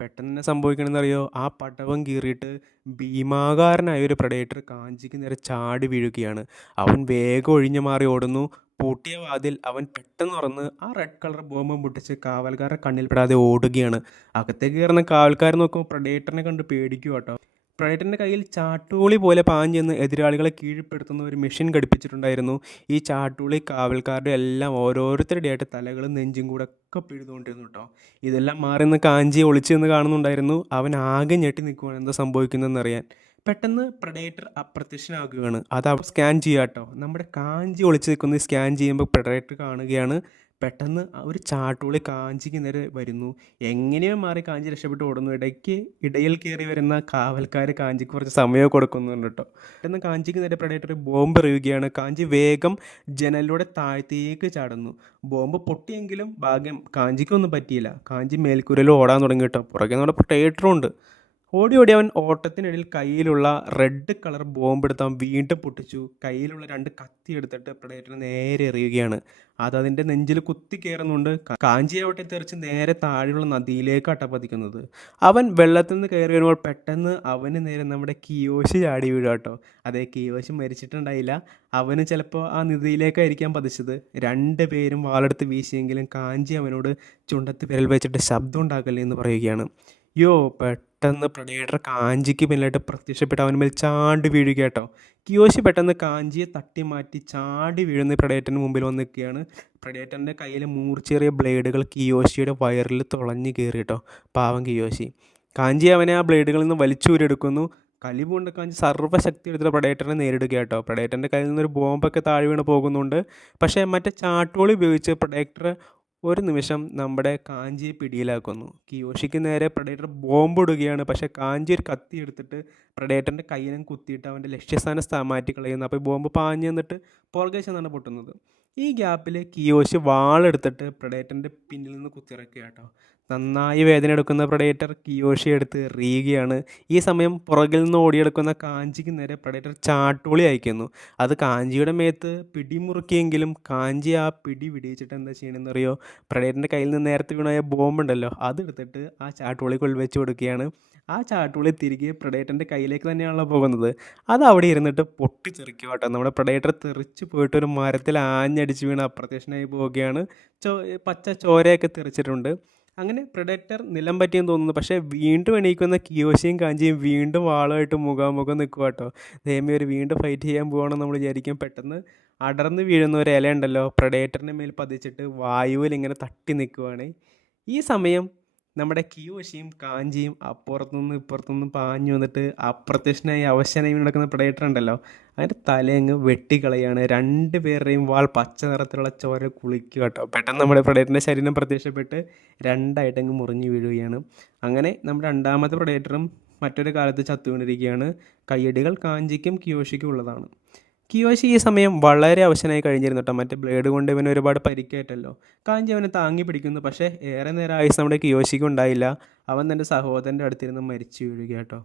പെട്ടെന്ന് തന്നെ സംഭവിക്കണമെന്നറിയോ, ആ പടവം കീറിയിട്ട് ഭീമാകാരനായ ഒരു പ്രഡേറ്റർ കാഞ്ചിക്ക് നേരെ ചാടി വീഴുകയാണ്. അവൻ വേഗം ഒഴിഞ്ഞു മാറി ഓടുന്നു. പൂട്ടിയ വാതിൽ അവൻ പെട്ടെന്ന് തുറന്ന് ആ റെഡ് കളർ ബോംബും പൊട്ടിച്ച് കാവൽക്കാരുടെ കണ്ണിൽപ്പെടാതെ ഓടുകയാണ്. അകത്തേക്ക് കയറുന്ന കാവൽക്കാർ നോക്കുമ്പോൾ പ്രഡേറ്ററിനെ കണ്ട് പേടിക്കുക കേട്ടോ. പ്രഡേറ്ററിൻ്റെ കയ്യിൽ ചാട്ടുളി പോലെ പാഞ്ഞെന്ന് എതിരാളികളെ കീഴ്പ്പെടുത്തുന്ന ഒരു മെഷീൻ ഘടിപ്പിച്ചിട്ടുണ്ടായിരുന്നു. ഈ ചാട്ടുളി കാവൽക്കാരുടെ എല്ലാം ഓരോരുത്തരുടെ ആയിട്ട് തലകളും നെഞ്ചും കൂടെ ഒക്കെ പിഴുതുകൊണ്ടിരുന്നു കേട്ടോ. ഇതെല്ലാം മാറി നിന്ന് കാഞ്ചിയെ ഒളിച്ചു നിന്ന് കാണുന്നുണ്ടായിരുന്നു. അവൻ ആകെ ഞെട്ടി നിൽക്കുകയാണ് എന്താ സംഭവിക്കുന്നതെന്ന് അറിയാൻ. പെട്ടെന്ന് പ്രഡേറ്റർ അപ്രത്യക്ഷനാകുകയാണ്. അത് അവർ സ്കാൻ ചെയ്യുക കേട്ടോ. നമ്മുടെ കാഞ്ചി ഒളിച്ചു നിൽക്കുന്ന സ്കാൻ ചെയ്യുമ്പോൾ പ്രഡേറ്റർ കാണുകയാണ്. പെട്ടെന്ന് ഒരു ചാട്ടുളി കാഞ്ചിക്ക് നേരെ വരുന്നു. എങ്ങനെയോ മാറി കാഞ്ചി രക്ഷപ്പെട്ട് ഓടുന്നു. ഇടയിൽ കയറി വരുന്ന കാവൽക്കാർ കാഞ്ചിക്ക് കുറച്ച് സമയം കൊടുക്കുന്നുണ്ട് കേട്ടോ. പെട്ടെന്ന് കാഞ്ചിക്ക് നേരെ പ്രഡേറ്റർ ബോംബ് എറിയുകയാണ്. കാഞ്ചി വേഗം ജനലിലൂടെ താഴത്തേക്ക് ചാടുന്നു. ബോംബ് പൊട്ടിയെങ്കിലും ഭാഗ്യം കാഞ്ചിക്കൊന്നും പറ്റിയില്ല. കാഞ്ചി മേൽക്കൂരയിൽ ഓടാൻ തുടങ്ങി കേട്ടോ. പുറകെ നമ്മുടെ പ്രഡേറ്ററും ഉണ്ട്. ഓടി ഓടി അവൻ ഓട്ടത്തിനിടയിൽ കയ്യിലുള്ള റെഡ് കളർ ബോംബ് എടുത്ത് അവൻ വീണ്ടും പൊട്ടിച്ചു. കയ്യിലുള്ള 2 കത്തി എടുത്തിട്ട് പ്രഡേറ്ററിന് നേരെ എറിയുകയാണ്. അത് അതിൻ്റെ നെഞ്ചിൽ കുത്തി കയറുന്നുണ്ട്. കാഞ്ചിയാവട്ടെ തെറിച്ച് നേരെ താഴെയുള്ള നദിയിലേക്ക് അട്ടപ്പതിക്കുന്നത്. അവൻ വെള്ളത്തിൽ നിന്ന് കയറി വരുമ്പോൾ പെട്ടെന്ന് അവന് നേരെ നമ്മുടെ കിയോഷി ചാടി വീഴുക കേട്ടോ. അതെ, കിയോഷി മരിച്ചിട്ടുണ്ടായില്ല. അവന് ചിലപ്പോൾ ആ നദിയിലേക്കായിരിക്കാം പതിച്ചത്. 2 പേരും വാളെടുത്ത് വീശിയെങ്കിലും കാഞ്ചി അവനോട് ചുണ്ടത്ത് വിരൽ വെച്ചിട്ട് ശബ്ദം ഉണ്ടാക്കല്ലേ എന്ന് പറയുകയാണ്. പെട്ടെന്ന് പ്രഡേറ്റർ കാഞ്ചിക്ക് പിന്നിലായിട്ട് പ്രത്യക്ഷപ്പെട്ട് അവന് മേൽ ചാടി വീഴുക കേട്ടോ. കിയോഷി പെട്ടെന്ന് കാഞ്ചിയെ തട്ടി മാറ്റി ചാടി വീഴുന്ന പ്രഡേറ്ററിന് മുമ്പിൽ വന്ന് നിൽക്കുകയാണ്. പ്രഡേറ്ററിൻ്റെ കയ്യിലെ മൂർച്ചേറിയ ബ്ലേഡുകൾ കിയോഷിയുടെ വയറിൽ തുളഞ്ഞു കയറി കേട്ടോ. പാവം കിയോഷി. കാഞ്ചി അവനെ ആ ബ്ലേഡുകളിൽ നിന്ന് വലിച്ചൂരെടുക്കുന്നു. കലിവുകൊണ്ട് കാഞ്ചി സർവ്വശക്തി എടുത്തിട്ട് പ്രഡേറ്ററിനെ നേരിടുക കേട്ടോ. പ്രഡേറ്ററിൻ്റെ കയ്യിൽ നിന്നൊരു ബോംബൊക്കെ താഴെ വീണ് പോകുന്നുണ്ട്. പക്ഷേ മറ്റേ ചാട്ടുകളി ഉപയോഗിച്ച് പ്രഡേറ്റർ ഒരു നിമിഷം നമ്മുടെ കാഞ്ചിയെ പിടിയിലാക്കുന്നു. കിയോഷിക്ക് നേരെ പ്രഡേറ്റർ ബോംബിടുകയാണ്. പക്ഷേ കാഞ്ചി ഒരു കത്തി എടുത്തിട്ട് പ്രഡേറ്ററിൻ്റെ കയ്യിലും കുത്തിയിട്ട് അവൻ്റെ ലക്ഷ്യസ്ഥാനം മാറ്റി കളയുന്നു. അപ്പോൾ ഈ ബോംബ് പാഞ്ഞ് നിന്നിട്ട് പുറകെ ചെന്നാണ് പൊട്ടുന്നത്. ഈ ഗ്യാപ്പിൽ കിയോഷി വാളെടുത്തിട്ട് പ്രഡേറ്ററിൻ്റെ പിന്നിൽ നിന്ന് കുത്തിയിറക്കുക കേട്ടോ. നന്നായി വേദന എടുക്കുന്ന പ്രഡേറ്റർ കിയോഷി എടുത്ത് എറിയുകയാണ്. ഈ സമയം പുറകിൽ നിന്ന് ഓടിയെടുക്കുന്ന കാഞ്ചിക്ക് നേരെ പ്രഡേറ്റർ ചാട്ടുളി അയക്കുന്നു. അത് കാഞ്ചിയുടെ മേത്ത് പിടിമുറുക്കിയെങ്കിലും കാഞ്ചി ആ പിടി വിടിയിച്ചിട്ട് എന്താ ചെയ്യണമെന്ന് അറിയോ? പ്രഡേറ്ററിൻ്റെ കയ്യിൽ നിന്ന് നേരത്തെ വീണായ ബോംബുണ്ടല്ലോ, അതെടുത്തിട്ട് ആ ചാട്ടുളിക്കുള്ളിൽ വെച്ച് കൊടുക്കുകയാണ്. ആ ചാട്ടുളി തിരികെ പ്രഡേറ്ററിൻ്റെ കയ്യിലേക്ക് തന്നെയാണല്ലോ പോകുന്നത്. അത് അവിടെ ഇരുന്നിട്ട് പൊട്ടിത്തെറിക്കുക കേട്ടോ. നമ്മുടെ പ്രഡേറ്റർ തെറിച്ച് പോയിട്ട് ഒരു മരത്തിൽ ആഞ്ഞടിച്ച് വീണ് അപ്രത്യക്ഷനായി പോവുകയാണ്. പച്ച ചോരയൊക്കെ തെറിച്ചിട്ടുണ്ട്. അങ്ങനെ പ്രഡേറ്റർ നിലം പറ്റിയെന്ന് തോന്നുന്നു. പക്ഷേ വീണ്ടും എണീക്കുന്ന കിയോഷിയും കാഞ്ചിയും വീണ്ടും വാളുമായിട്ട് മുഖാമുഖം നിൽക്കുക കേട്ടോ. ദൈവമേ, ഒരു വീണ്ടും ഫൈറ്റ് ചെയ്യാൻ പോകണം നമ്മൾ വിചാരിക്കും. പെട്ടെന്ന് അടർന്ന് വീഴുന്ന ഒരു ഇല ഉണ്ടല്ലോ, പ്രഡേറ്ററിൻ്റെ മേൽ പതിച്ചിട്ട് വായുവിൽ ഇങ്ങനെ തട്ടി നിൽക്കുവാണ്. ഈ സമയം നമ്മുടെ കിയോഷിയും കാഞ്ചിയും അപ്പുറത്തുനിന്നും ഇപ്പുറത്തുനിന്നും പാഞ്ഞു വന്നിട്ട് അപ്രത്യക്ഷനായി അവശനായി നടക്കുന്ന പ്രഡേറ്റർ ഉണ്ടല്ലോ, അതിൻ്റെ തലയങ്ങ് വെട്ടിക്കളയാണ്. രണ്ട് പേരുടെയും വാൾ പച്ച നിറത്തിലുള്ള ചോര കുളിക്കുക കേട്ടോ. പെട്ടെന്ന് നമ്മുടെ പ്രഡേറ്ററിൻ്റെ ശരീരം പ്രത്യക്ഷപ്പെട്ട് രണ്ടായിട്ടങ്ങ് മുറിഞ്ഞു വീഴുകയാണ്. അങ്ങനെ നമ്മുടെ രണ്ടാമത്തെ പ്രഡേറ്ററും മറ്റൊരു കാലത്ത് ചത്തുകൊണ്ടിരിക്കുകയാണ്. കയ്യടികൾ കാഞ്ചിക്കും കിയോഷിക്കും ഉള്ളതാണ്. കിയോഷി ഈ സമയം വളരെ അവശനായി കഴിഞ്ഞിരുന്നു കേട്ടോ. മറ്റേ ബ്ലേഡ് കൊണ്ട് ഇവന് ഒരുപാട് പരിക്കേറ്റല്ലോ. കാഞ്ചി അവനെ താങ്ങി പിടിക്കുന്നു. പക്ഷേ ഏറെ നേരം ആയുസ് നമ്മുടെ കിയോഷിക്ക് ഉണ്ടായില്ല. അവൻ തൻ്റെ സഹോദരൻ്റെ അടുത്തിരുന്ന് മരിച്ചു വീഴുക കേട്ടോ.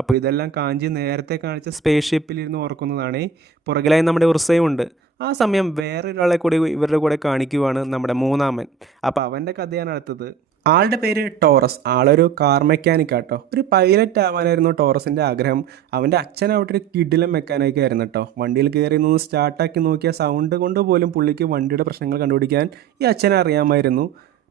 അപ്പോൾ ഇതെല്ലാം കാഞ്ചി നേരത്തെ കാണിച്ച സ്പേസ് ഷിപ്പിലിരുന്ന് ഓർക്കുന്നതാണ്. പുറകിലായി നമ്മുടെ ഉർസയും ഉണ്ട്. ആ സമയം വേറൊരാളെ കൂടി ഇവരുടെ കൂടെ കാണിക്കുവാണ്, നമ്മുടെ മൂന്നാമൻ. അപ്പോൾ അവൻ്റെ കഥയാണ് അടുത്തത്. ആളുടെ പേര് ടോറസ്. ആളൊരു കാർ മെക്കാനിക് ആട്ടോ. ഒരു പൈലറ്റ് ആവാനായിരുന്നു ടോറസിൻ്റെ ആഗ്രഹം. അവൻ്റെ അച്ഛൻ അവിടെ ഒരു കിടിലൻ മെക്കാനിക് ആയിരുന്നു കേട്ടോ. വണ്ടിയിൽ കയറി നിന്ന് സ്റ്റാർട്ടാക്കി നോക്കിയ സൗണ്ട് കൊണ്ട് പോലും പുള്ളിക്ക് വണ്ടിയുടെ പ്രശ്നങ്ങൾ കണ്ടുപിടിക്കാൻ ഈ അച്ഛനെ അറിയാമായിരുന്നു.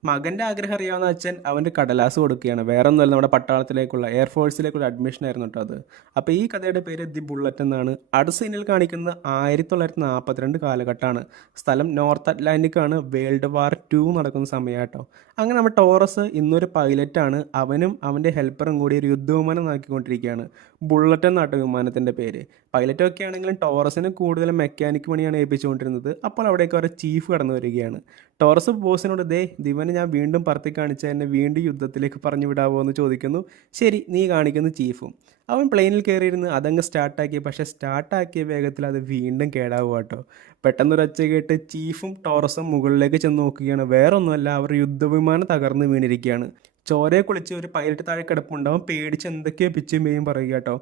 മകൻ്റെ ആഗ്രഹം അറിയാവുന്ന അച്ഛൻ അവൻ്റെ കടലാസ് കൊടുക്കുകയാണ്. വേറെ ഒന്നുമല്ല, നമ്മുടെ പട്ടാളത്തിലേക്കുള്ള എയർഫോഴ്സിലേക്കുള്ള അഡ്മിഷൻ ആയിരുന്നു കേട്ടോ അത്. അപ്പോൾ ഈ കഥയുടെ പേര് ദി ബുള്ളറ്റ് എന്നാണ്. അടുത്ത സീനിൽ കാണിക്കുന്നത് 1942 കാലഘട്ടമാണ്. സ്ഥലം നോർത്ത് അറ്റ്ലാന്റിക്കാണ്. വേൾഡ് വാർ 2 നടക്കുന്ന സമയം കേട്ടോ. അങ്ങനെ നമ്മുടെ ടോറസ് ഇന്നൊരു പൈലറ്റാണ്. അവനും അവൻ്റെ ഹെൽപ്പറും കൂടി ഒരു യുദ്ധവിമാനം നോക്കിക്കൊണ്ടിരിക്കുകയാണ്. ബുള്ളറ്റ് എന്നാട്ടോ വിമാനത്തിൻ്റെ പേര്. പൈലറ്റൊക്കെ ആണെങ്കിലും ടോറസിന് കൂടുതലും മെക്കാനിക് പണിയാണ് ഏൽപ്പിച്ചുകൊണ്ടിരുന്നത്. അപ്പോൾ അവിടേക്ക് അവരുടെ ചീഫ് കടന്നു വരികയാണ്. ടോറസ് ബോസിനോട്, ദിവനെ ഞാൻ വീണ്ടും പറത്തി കാണിച്ചാൽ എന്നെ വീണ്ടും യുദ്ധത്തിലേക്ക് പറഞ്ഞു വിടാമോ എന്ന് ചോദിക്കുന്നു. ശരി, നീ കാണിക്കുന്ന ചീഫും. അവൻ പ്ലെയിനിൽ കയറിയിരുന്ന് അതങ്ങ് സ്റ്റാർട്ടാക്കി. പക്ഷേ സ്റ്റാർട്ടാക്കിയ വേഗത്തിൽ അത് വീണ്ടും കേടാവുക കേട്ടോ. പെട്ടെന്നൊരൊച്ച കേട്ട് ചീഫും ടോറസും മുകളിലേക്ക് ചെന്ന് നോക്കുകയാണ്. വേറെ ഒന്നുമല്ല, അവർ യുദ്ധവിമാനം തകർന്ന് വീണിരിക്കുകയാണ്. ചോരയെ കുളിച്ച് ഒരു പൈലറ്റ് താഴെ കിടപ്പുണ്ടാവും. പേടിച്ച് എന്തൊക്കെയോ പിച്ചും പേയും പറയുക കേട്ടോ.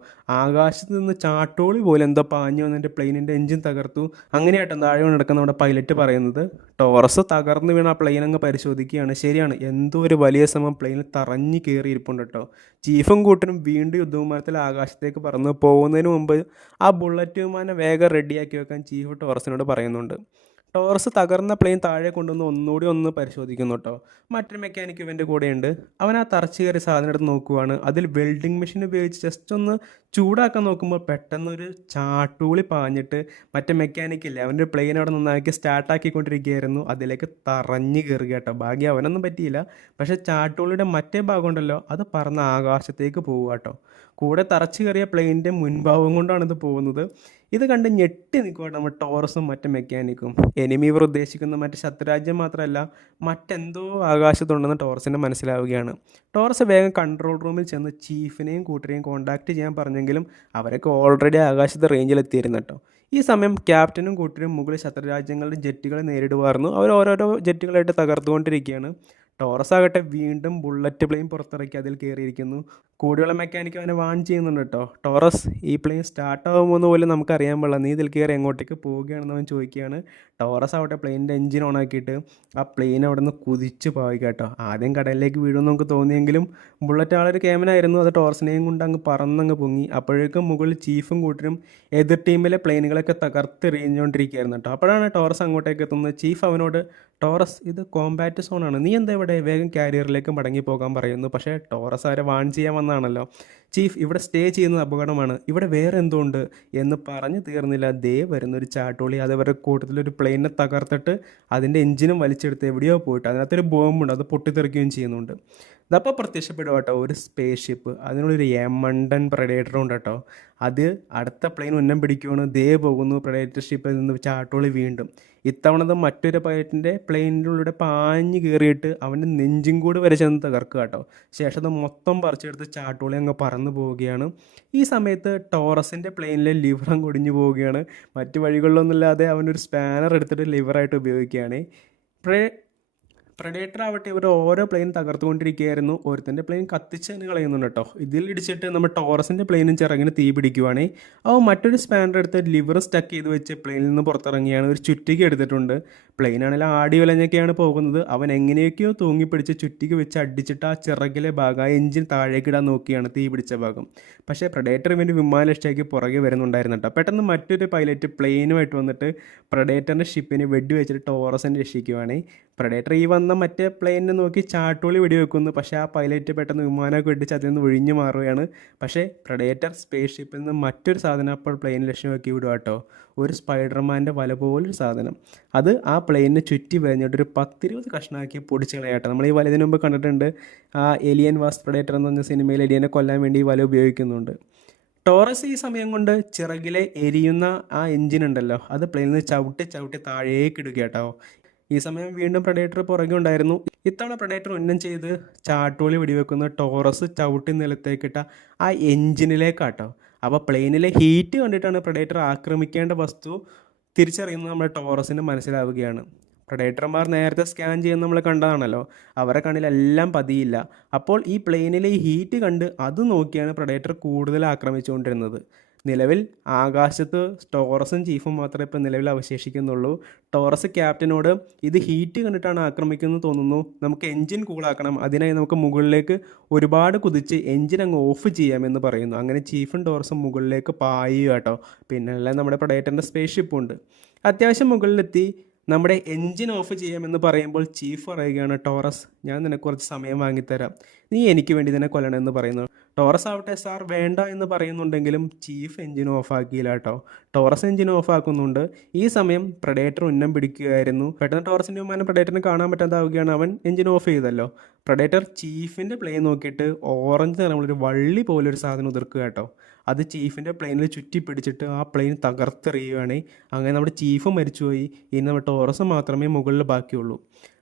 ആകാശത്ത് നിന്ന് ചാട്ടോളി പോലെ എന്തോ പാഞ്ഞു വന്ന് എൻ്റെ പ്ലെയിനിൻ്റെ എഞ്ചിൻ തകർത്തു. അങ്ങനെയാട്ടോ താഴെ നടക്കുന്ന നമ്മുടെ പൈലറ്റ് പറയുന്നത്. ടോറസ് തകർന്ന് വീണ ആ പ്ലെയിൻ അങ്ങ് പരിശോധിക്കുകയാണ്. ശരിയാണ്, എന്തോ ഒരു വലിയ സമയം പ്ലെയിനിൽ തറഞ്ഞു കയറിയിരിപ്പുണ്ട് കേട്ടോ. ചീഫും കൂട്ടരും വീണ്ടും യുദ്ധവിമാനത്തിൽ ആകാശത്തേക്ക് പറന്ന് പോകുന്നതിന് മുമ്പ് ആ ബുള്ളറ്റ് വിമാനം വേഗം റെഡിയാക്കി വെക്കാൻ ചീഫ് ടോറസിനോട് പറയുന്നുണ്ട്. ടോറസ് തകർന്ന പ്ലെയിൻ താഴെ കൊണ്ടുവന്ന് ഒന്നുകൂടി ഒന്ന് പരിശോധിക്കുന്നു കേട്ടോ. മറ്റൊരു മെക്കാനിക്ക് ഇവൻ്റെ കൂടെയുണ്ട്. അവൻ ആ തറച്ച് കയറിയ സാധനം എടുത്ത് നോക്കുവാണ്. അതിൽ വെൽഡിങ് മെഷീൻ ഉപയോഗിച്ച് ജസ്റ്റ് ഒന്ന് ചൂടാക്കാൻ നോക്കുമ്പോൾ പെട്ടെന്നൊരു ചാട്ടൂളി പാഞ്ഞിട്ട് മറ്റേ മെക്കാനിക്കില്ലേ, അവൻ്റെ പ്ലെയിൻ അവിടെ നന്നാക്കി സ്റ്റാർട്ടാക്കിക്കൊണ്ടിരിക്കുകയായിരുന്നു. അതിലേക്ക് തറഞ്ഞു കയറുക കേട്ടോ. ഭാഗ്യം അവനൊന്നും പറ്റിയില്ല. പക്ഷേ ചാട്ടൂളിയുടെ മറ്റേ ഭാഗം ഉണ്ടല്ലോ, അത് പറന്ന് ആകാശത്തേക്ക് പോവുക കേട്ടോ. കൂടെ തറച്ച് കയറിയ പ്ലെയിനിൻ്റെ മുൻഭാഗം കൊണ്ടാണ് ഇത് പോകുന്നത്. ഇത് കണ്ട് ഞെട്ടി നിൽക്കുക നമ്മൾ ടോറസും മറ്റു മെക്കാനിക്കും. എനിമി ഇവർ ഉദ്ദേശിക്കുന്ന മറ്റ് ശത്രുരാജ്യം മാത്രമല്ല, മറ്റെന്തോ ആകാശത്തുണ്ടെന്ന് ടോറസിന് മനസ്സിലാവുകയാണ്. ടോറസ് വേഗം കൺട്രോൾ റൂമിൽ ചെന്ന് ചീഫിനെയും കൂട്ടരെയും കോൺടാക്റ്റ് ചെയ്യാൻ പറഞ്ഞെങ്കിലും അവരൊക്കെ ഓൾറെഡി ആകാശത്ത് റേഞ്ചിൽ എത്തിയിരുന്നു കേട്ടോ. ഈ സമയം ക്യാപ്റ്റനും കൂട്ടരും മുകളിൽ ശത്രുരാജ്യങ്ങളുടെ ജെറ്റുകളെ നേരിടുമായിരുന്നു. അവർ ഓരോരോ ജെറ്റുകളായിട്ട് തകർത്തുകൊണ്ടിരിക്കുകയാണ്. ടോറസ് ആകട്ടെ വീണ്ടും ബുള്ളറ്റ് പ്ലെയിൻ പുറത്തിറക്കി അതിൽ കയറിയിരിക്കുന്നു. കൂടെയുള്ള മെക്കാനിക്ക് അവനെ വാൺ ചെയ്യുന്നുണ്ട് കേട്ടോ. ടോറസ്, ഈ പ്ലെയിൻ സ്റ്റാർട്ടാകുമെന്ന് പോലും നമുക്കറിയാൻ പാടില്ല, നീ ഇതിൽ കയറി എങ്ങോട്ടേക്ക് പോവുകയാണെന്ന് അവൻ ചോദിക്കുകയാണ്. ടോറസ് ആവട്ടെ പ്ലെയിനിൻ്റെ എഞ്ചിൻ ഓൺ ആക്കിയിട്ട് ആ പ്ലെയിൻ അവിടെ നിന്ന് കുതിച്ച് പോവുക കേട്ടോ. ആദ്യം കടലിലേക്ക് വീഴുമെന്ന് നമുക്ക് തോന്നിയെങ്കിലും ബുള്ളറ്റ് ആളൊരു ക്യാമനായിരുന്നു. അത് ടോറസിനെയും കൊണ്ട് അങ്ങ് പറന്നങ്ങ് പൊങ്ങി. അപ്പോഴേക്കും മുകളിൽ ചീഫും കൂട്ടരും എതിർ ടീമിലെ പ്ലെയിനുകളൊക്കെ തകർത്തെറിഞ്ഞുകൊണ്ടിരിക്കുകയായിരുന്നു കേട്ടോ. അപ്പോഴാണ് ടോറസ് അങ്ങോട്ടേക്ക് എത്തുന്നത്. ചീഫ് അവനോട്, ടോറസ്, ഇത് കോമ്പാറ്റ് സോണാണ്, നീ എന്താ ഇവിടെ, വേഗം കാരിയറിലേക്ക് മടങ്ങി പോകാൻ പറയുന്നു. പക്ഷേ ടോറസ് അവരെ വാൺ ചെയ്യാൻ വന്നതാണല്ലോ. ചീഫ്, ഇവിടെ സ്റ്റേ ചെയ്യുന്നത് അപകടമാണ്, ഇവിടെ വേറെ എന്തോ ഉണ്ട് എന്ന് പറഞ്ഞു തീർന്നില്ല. വരുന്നൊരു ചാട്ടോളി അത് അവരുടെ കൂട്ടത്തിലൊരു പ്ലെയിനെ തകർത്തിട്ട് അതിൻ്റെ എഞ്ചിനും വലിച്ചെടുത്ത് എവിടെയോ പോയിട്ട് അതിനകത്തൊരു ബോംബുണ്ട്, അത് പൊട്ടിത്തെറിക്കുകയും ചെയ്യുന്നുണ്ട്. ഇതപ്പോൾ പ്രത്യക്ഷപ്പെടും കേട്ടോ ഒരു സ്പേസ് ഷിപ്പ്, അതിനുള്ളൊരു എമണ്ടൻ പ്രഡേറ്ററും ഉണ്ട് കേട്ടോ. അത് അടുത്ത പ്ലെയിൻ ഉന്നം പിടിക്കുകയാണ്, ദേ പോകുന്നു പ്രഡേറ്റർ ഷിപ്പിൽ നിന്ന് ചാട്ടോളി വീണ്ടും. ഇത്തവണത് മറ്റൊരു പൈലറ്റിൻ്റെ പ്ലെയിനിൻ്റെ ഉള്ളിലൂടെ പാഞ്ഞ് കയറിയിട്ട് അവൻ്റെ നെഞ്ചും കൂടി വരെ ചെന്ന് തകർക്കുക കേട്ടോ. ശേഷം അത് മൊത്തം പറിച്ചെടുത്ത് ചാട്ടോളി അങ്ങ് പറന്നു പോവുകയാണ്. ഈ സമയത്ത് ടോറസിൻ്റെ പ്ലെയിനിലെ ലിവറും കൊടിഞ്ഞു പോവുകയാണ്. മറ്റു വഴികളിലൊന്നുമില്ലാതെ അവനൊരു സ്പാനർ എടുത്തിട്ട് ലിവറായിട്ട് ഉപയോഗിക്കുകയാണ്. പ്രഡേറ്റർ ആവട്ടെ ഇവർ ഓരോ പ്ലെയിൻ തകർത്തുകൊണ്ടിരിക്കുകയായിരുന്നു. ഒരുത്തൻ്റെ പ്ലെയിൻ കത്തിച്ച് തന്നെ കളയുന്നുണ്ട് കേട്ടോ. ഇതിൽ ഇടിച്ചിട്ട് നമ്മുടെ ടോറസിൻ്റെ പ്ലെയിനും ചിറങ്ങിന് തീ പിടിക്കുവാണ്. അവൻ മറ്റൊരു സ്പാനർ എടുത്ത് ലിവർ സ്റ്റക്ക് ചെയ്ത് വെച്ച് പ്ലെയിനിൽ നിന്ന് പുറത്തിറങ്ങിയാണ്. ഒരു ചുറ്റിക എടുത്തിട്ടുണ്ട്. പ്ലെയിനാണെങ്കിൽ ആടി വലഞ്ഞൊക്കെയാണ് പോകുന്നത്. അവൻ എങ്ങനെയൊക്കെയോ തൂങ്ങിപ്പിടിച്ച് ചുറ്റിക വെച്ച് അടിച്ചിട്ട് ആ ചിറകിലെ ഭാഗം, ആ എഞ്ചിൻ താഴേക്കിടാൻ നോക്കിയാണ്, തീ പിടിച്ച ഭാഗം. പക്ഷേ പ്രഡേറ്റർ ഇവൻ്റെ വിമാനലക്ഷ്യക്ക് പുറകെ വരുന്നുണ്ടായിരുന്നു കേട്ടോ. പെട്ടെന്ന് മറ്റൊരു പൈലറ്റ് പ്ലെയിനുമായിട്ട് വന്നിട്ട് പ്രഡേറ്ററിൻ്റെ ഷിപ്പിനെ വെടിവെച്ചിട്ട് ടോറസിനെ രക്ഷിക്കുവാണ്. പ്രഡേറ്റർ ഈ വന്ന മറ്റേ പ്ലെയിനിനെ നോക്കി ചാട്ടോളി വെടിവെക്കുന്നു. പക്ഷേ ആ പൈലറ്റ് പെട്ടെന്ന് വിമാനമൊക്കെ വെടിച്ച് അതിൽ നിന്ന് ഒഴിഞ്ഞു മാറുകയാണ്. പക്ഷേ പ്രഡേറ്റർ സ്പേസ് ഷിപ്പിൽ നിന്ന് മറ്റൊരു സാധനം അപ്പോൾ പ്ലെയിൻ ലക്ഷ്യമാക്കി വിടുക കേട്ടോ. ഒരു സ്പൈഡർമാൻ്റെ വല പോലൊരു സാധനം. അത് ആ പ്ലെയിനിനെ ചുറ്റി വരഞ്ഞിട്ട് ഒരു 10-20 കഷ്ണമാക്കി പൊടിച്ച് കളയാട്ടോ. നമ്മൾ ഈ വലതിന് മുമ്പ് കണ്ടിട്ടുണ്ട്, ആ എലിയൻ വാസ് പ്രഡേറ്റർ എന്ന് പറഞ്ഞ സിനിമയിൽ എലിയനെ കൊല്ലാൻ വേണ്ടി ഈ വല ഉപയോഗിക്കുന്നുണ്ട്. ടോറസ് ഈ സമയം കൊണ്ട് ചിറകിലെ എരിയുന്ന ആ എഞ്ചിൻ ഉണ്ടല്ലോ, അത് പ്ലെയിനിൽ നിന്ന് ചവിട്ടി ചവിട്ടി താഴേക്ക് ഇടുക കേട്ടോ. ഈ സമയം വീണ്ടും പ്രഡേറ്റർ പുറകെ ഉണ്ടായിരുന്നു. ഇത്തവണ പ്രഡേറ്റർ ഉന്നം ചെയ്ത് ചാട്ടോളി വെടിവെക്കുന്ന ടോറസ് ചവിട്ടി നിലത്തേക്കിട്ട ആ എഞ്ചിനിലേക്കാട്ടോ. അപ്പോൾ പ്ലെയിനിലെ ഹീറ്റ് കണ്ടിട്ടാണ് പ്രഡേറ്റർ ആക്രമിക്കേണ്ട വസ്തു തിരിച്ചറിയുന്നത് നമ്മുടെ ടോറസിന് മനസ്സിലാവുകയാണ്. പ്രഡേറ്റർമാർ നേരത്തെ സ്കാൻ ചെയ്യുന്ന നമ്മൾ കണ്ടതാണല്ലോ, അവരെ കണ്ണിലെല്ലാം പതിയില്ല. അപ്പോൾ ഈ പ്ലെയിനിലെ ഈ ഹീറ്റ് കണ്ട് അത് നോക്കിയാണ് പ്രഡേറ്റർ കൂടുതൽ ആക്രമിച്ചുകൊണ്ടിരുന്നത്. നിലവിൽ ആകാശത്ത് ടോറസും ചീഫും മാത്രമേ ഇപ്പോൾ നിലവിൽ അവശേഷിക്കുന്നുള്ളൂ. ടോറസ് ക്യാപ്റ്റനോട് ഇത് ഹീറ്റ് കണ്ടിട്ടാണ് ആക്രമിക്കുന്നത് തോന്നുന്നു, നമുക്ക് എൻജിൻ കൂളാക്കണം, അതിനായി നമുക്ക് മുകളിലേക്ക് ഒരുപാട് കുതിച്ച് എൻജിൻ അങ്ങ് ഓഫ് ചെയ്യാമെന്ന് പറയുന്നു. അങ്ങനെ ചീഫും ടോറസും മുകളിലേക്ക് പായുക കേട്ടോ. പിന്നെ അല്ല നമ്മുടെ പ്രഡേറ്ററിൻ്റെ സ്പേസ് ഷിപ്പുണ്ട്. അത്യാവശ്യം മുകളിലെത്തി നമ്മുടെ എൻജിൻ ഓഫ് ചെയ്യാമെന്ന് പറയുമ്പോൾ ചീഫ് പറയുകയാണ്, ടോറസ് ഞാൻ നിനക്ക് കുറച്ച് സമയം വാങ്ങിത്തരാം, നീ എനിക്ക് വേണ്ടി തന്നെ കൊല്ലണമെന്ന് പറയുന്നു. ടോറസ് ആവട്ടെ സാർ വേണ്ട എന്ന് പറയുന്നുണ്ടെങ്കിലും ചീഫ് എൻജിൻ ഓഫാക്കിയില്ല കേട്ടോ. ടോറസ് എൻജിൻ ഓഫാക്കുന്നുണ്ട്. ഈ സമയം പ്രഡേറ്റർ ഉന്നം പിടിക്കുകയായിരുന്നു. പെട്ടെന്ന് ടോറസിൻ്റെ വിമാനം പ്രഡേറ്ററിന് കാണാൻ പറ്റാതാവുകയാണ്. അവൻ എൻജിൻ ഓഫ് ചെയ്തല്ലോ. പ്രഡേറ്റർ ചീഫിൻ്റെ പ്ലെയിൻ നോക്കിയിട്ട് ഓറഞ്ച് നിറമുള്ളൊരു വള്ളി പോലൊരു സാധനം ഉതിർക്കുക കേട്ടോ. അത് ചീഫിൻ്റെ പ്ലെയിനിൽ ചുറ്റി പിടിച്ചിട്ട് ആ പ്ലെയിൻ തകർത്തെറിയുകയാണ്. അങ്ങനെ നമ്മുടെ ചീഫ് മരിച്ചുപോയി. ഇനി നമ്മുടെ ടോറസ് മാത്രമേ മുകളിൽ ബാക്കിയുള്ളൂ.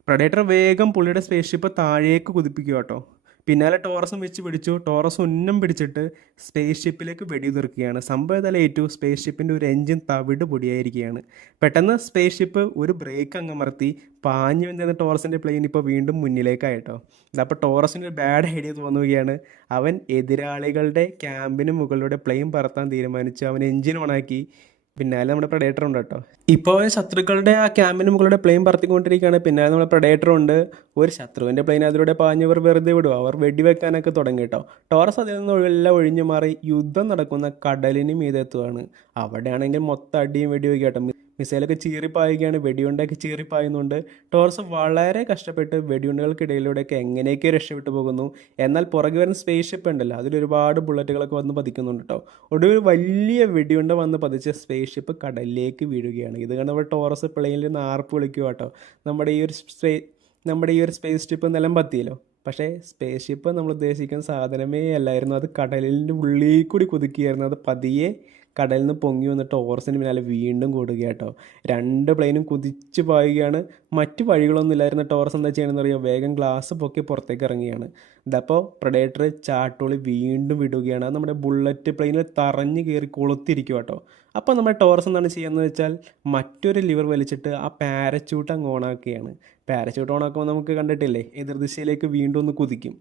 പ്രഡേറ്റർ വേഗം പുള്ളിയുടെ സ്പേസ് ഷിപ്പ് താഴേക്ക് കുതിപ്പിക്കുക കേട്ടോ. പിന്നാലെ ടോറസും വെച്ച് പിടിച്ചു. ടോറസ് ഉന്നം പിടിച്ചിട്ട് സ്പേസ് ഷിപ്പിലേക്ക് വെടിയുതിർക്കുകയാണ്. സംഭവം തലയേറ്റു. സ്പേസ് ഷിപ്പിൻ്റെ ഒരു എൻജിൻ തവിട് പൊടിയായിരിക്കുകയാണ്. പെട്ടെന്ന് സ്പേസ് ഷിപ്പ് ഒരു ബ്രേക്ക് അങ്ങമർത്തി പാഞ്ഞു വന്നിരുന്ന ടോറസിൻ്റെ പ്ലെയിൻ ഇപ്പോൾ വീണ്ടും മുന്നിലേക്കായിട്ടോ. അപ്പോൾ ടോറസിന് ഒരു ബാഡ് ഐഡിയ തോന്നുകയാണ്. അവൻ എതിരാളികളുടെ ക്യാമ്പിന് മുകളിലൂടെ പ്ലെയിൻ പറത്താൻ തീരുമാനിച്ചു. അവൻ എൻജിൻ ഓണാക്കി. പിന്നാലെ നമ്മുടെ പ്രഡേറ്റർ ഉണ്ട് കേട്ടോ. ഇപ്പോൾ ശത്രുക്കളുടെ ആ ക്യാമ്പിന് മുകളിലൂടെ പ്ലെയിൻ പറത്തിക്കൊണ്ടിരിക്കുകയാണ്. പിന്നാലെ നമ്മുടെ പ്രഡേറ്റർ ഉണ്ട്. ഒരു ശത്രുവിൻ്റെ പ്ലെയിൻ അതിലൂടെ പാഞ്ഞവർ വെറുതെ വിടും. അവർ വെടിവെക്കാനൊക്കെ തുടങ്ങി കേട്ടോ. ടോറസ് അതിൽ നിന്ന് എല്ലാം ഒഴിഞ്ഞു മാറി യുദ്ധം നടക്കുന്ന കടലിന് മീതെത്തുകയാണ്. അവിടെയാണെങ്കിൽ മൊത്തം അടിയും വെടിവെക്കുക കേട്ടോ. മിസൈലൊക്കെ ചീറിപ്പായുകയാണ്. വെടിയുണ്ടൊക്കെ ചീറിപ്പായുന്നുണ്ട്. ടോറസ് വളരെ കഷ്ടപ്പെട്ട് വെടിയുണ്ടകൾക്കിടയിലൂടെയൊക്കെ എങ്ങനെയൊക്കെ രക്ഷപ്പെട്ടു പോകുന്നു. എന്നാൽ പുറകെ വരുന്ന സ്പേസ് ഷിപ്പ് ഉണ്ടല്ലോ, അതിലൊരുപാട് ബുള്ളറ്റുകളൊക്കെ വന്ന് പതിക്കുന്നുണ്ട് കേട്ടോ. ഒടുവിൽ വലിയ വെടിയുണ്ട വന്ന് പതിച്ച് സ്പേസ് ഷിപ്പ് കടലിലേക്ക് വീഴുകയാണ്. ഇത് കണ്ടപ്പോൾ ടോറസ് പ്ലെയിനിൽ നിന്ന് ആർപ്പ് വിളിക്കുക കേട്ടോ. നമ്മുടെ ഈ ഒരു സ്പേസ് ഷിപ്പ് നിലം പത്തിയല്ലോ. പക്ഷേ സ്പേസ് ഷിപ്പ് നമ്മൾ ഉദ്ദേശിക്കുന്ന സാധനമേ അല്ലായിരുന്നു. അത് കടലിൻ്റെ ഉള്ളിൽ കൂടി കുതിക്കുകയായിരുന്നു. അത് പതിയെ കടലിൽ നിന്ന് പൊങ്ങി വന്നിട്ട് ടോറസിന് പിന്നാലെ വീണ്ടും കൂടുക കേട്ടോ. രണ്ട് പ്ലെയിനും കുതിച്ച് പായുകയാണ്. മറ്റു വഴികളൊന്നും ഇല്ലായിരുന്നു. ടോറസ് എന്താ ചെയ്യണമെന്ന് അറിയാം, വേഗം ഗ്ലാസ് പൊക്കി പുറത്തേക്ക് ഇറങ്ങുകയാണ്. ഇതപ്പോൾ പ്രഡേറ്റർ ചാട്ടോളി വീണ്ടും വിടുകയാണ്. അത് നമ്മുടെ ബുള്ളറ്റ് പ്ലെയിനിൽ തറഞ്ഞ് കയറി കൊളുത്തിരിക്കുക കേട്ടോ. അപ്പോൾ നമ്മുടെ ടോറസ് എന്താണ് ചെയ്യുന്നത് വെച്ചാൽ മറ്റൊരു ലിവർ വലിച്ചിട്ട് ആ പാരച്യൂട്ട് അങ്ങ് ഓണാക്കുകയാണ്. പാരച്യൂട്ട് ഓണാക്കുമ്പോൾ നമുക്ക് കണ്ടിട്ടില്ലേ, എതിർദിശയിലേക്ക് വീണ്ടും ഒന്ന് കുതിക്കും.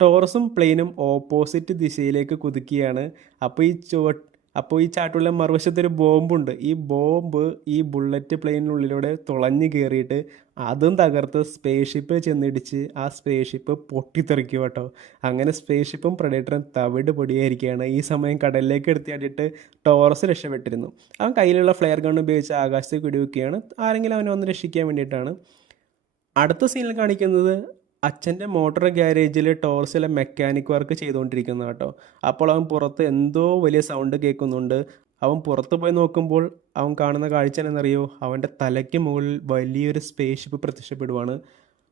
ടോറസും പ്ലെയിനും ഓപ്പോസിറ്റ് ദിശയിലേക്ക് കുതിക്കുകയാണ്. അപ്പോൾ ഈ ചാട്ടുള്ള മറുവശത്തൊരു ബോംബുണ്ട്. ഈ ബോംബ് ഈ ബുള്ളറ്റ് പ്ലെയിനുള്ളിലൂടെ തുളഞ്ഞു കയറിയിട്ട് അതും തകർത്ത് സ്പേസ് ഷിപ്പിൽ ചെന്നിടിച്ച് ആ സ്പേസ് ഷിപ്പ് പൊട്ടിത്തെറിക്കുക കേട്ടോ. അങ്ങനെ സ്പേസ് ഷിപ്പും പ്രഡേറ്ററും തവിട് പൊടിയായിരിക്കുകയാണ്. ഈ സമയം കടലിലേക്ക് എടുത്തിയാടിയിട്ട് ടോറസ് രക്ഷപ്പെട്ടിരുന്നു. അവൻ കയ്യിലുള്ള ഫ്ലെയർ ഗൺ ഉപയോഗിച്ച് ആകാശത്തേക്ക് വെടിവെക്കുകയാണ്. ആരെങ്കിലും അവനെ ഒന്ന് രക്ഷിക്കാൻ വേണ്ടിയിട്ടാണ്. അടുത്ത സീനിൽ കാണിക്കുന്നത് അച്ഛൻ്റെ മോട്ടോർ ഗ്യാരേജിൽ ടോർസിലെ മെക്കാനിക് വർക്ക് ചെയ്തുകൊണ്ടിരിക്കുന്ന കേട്ടോ. അപ്പോൾ അവൻ പുറത്ത് എന്തോ വലിയ സൗണ്ട് കേൾക്കുന്നുണ്ട്. അവൻ പുറത്ത് പോയി നോക്കുമ്പോൾ അവൻ കാണുന്ന കാഴ്ച എന്നറിയോ, അവൻ്റെ തലയ്ക്ക് മുകളിൽ വലിയൊരു സ്പേസ് ഷിപ്പ് പ്രത്യക്ഷപ്പെടുവാണ്.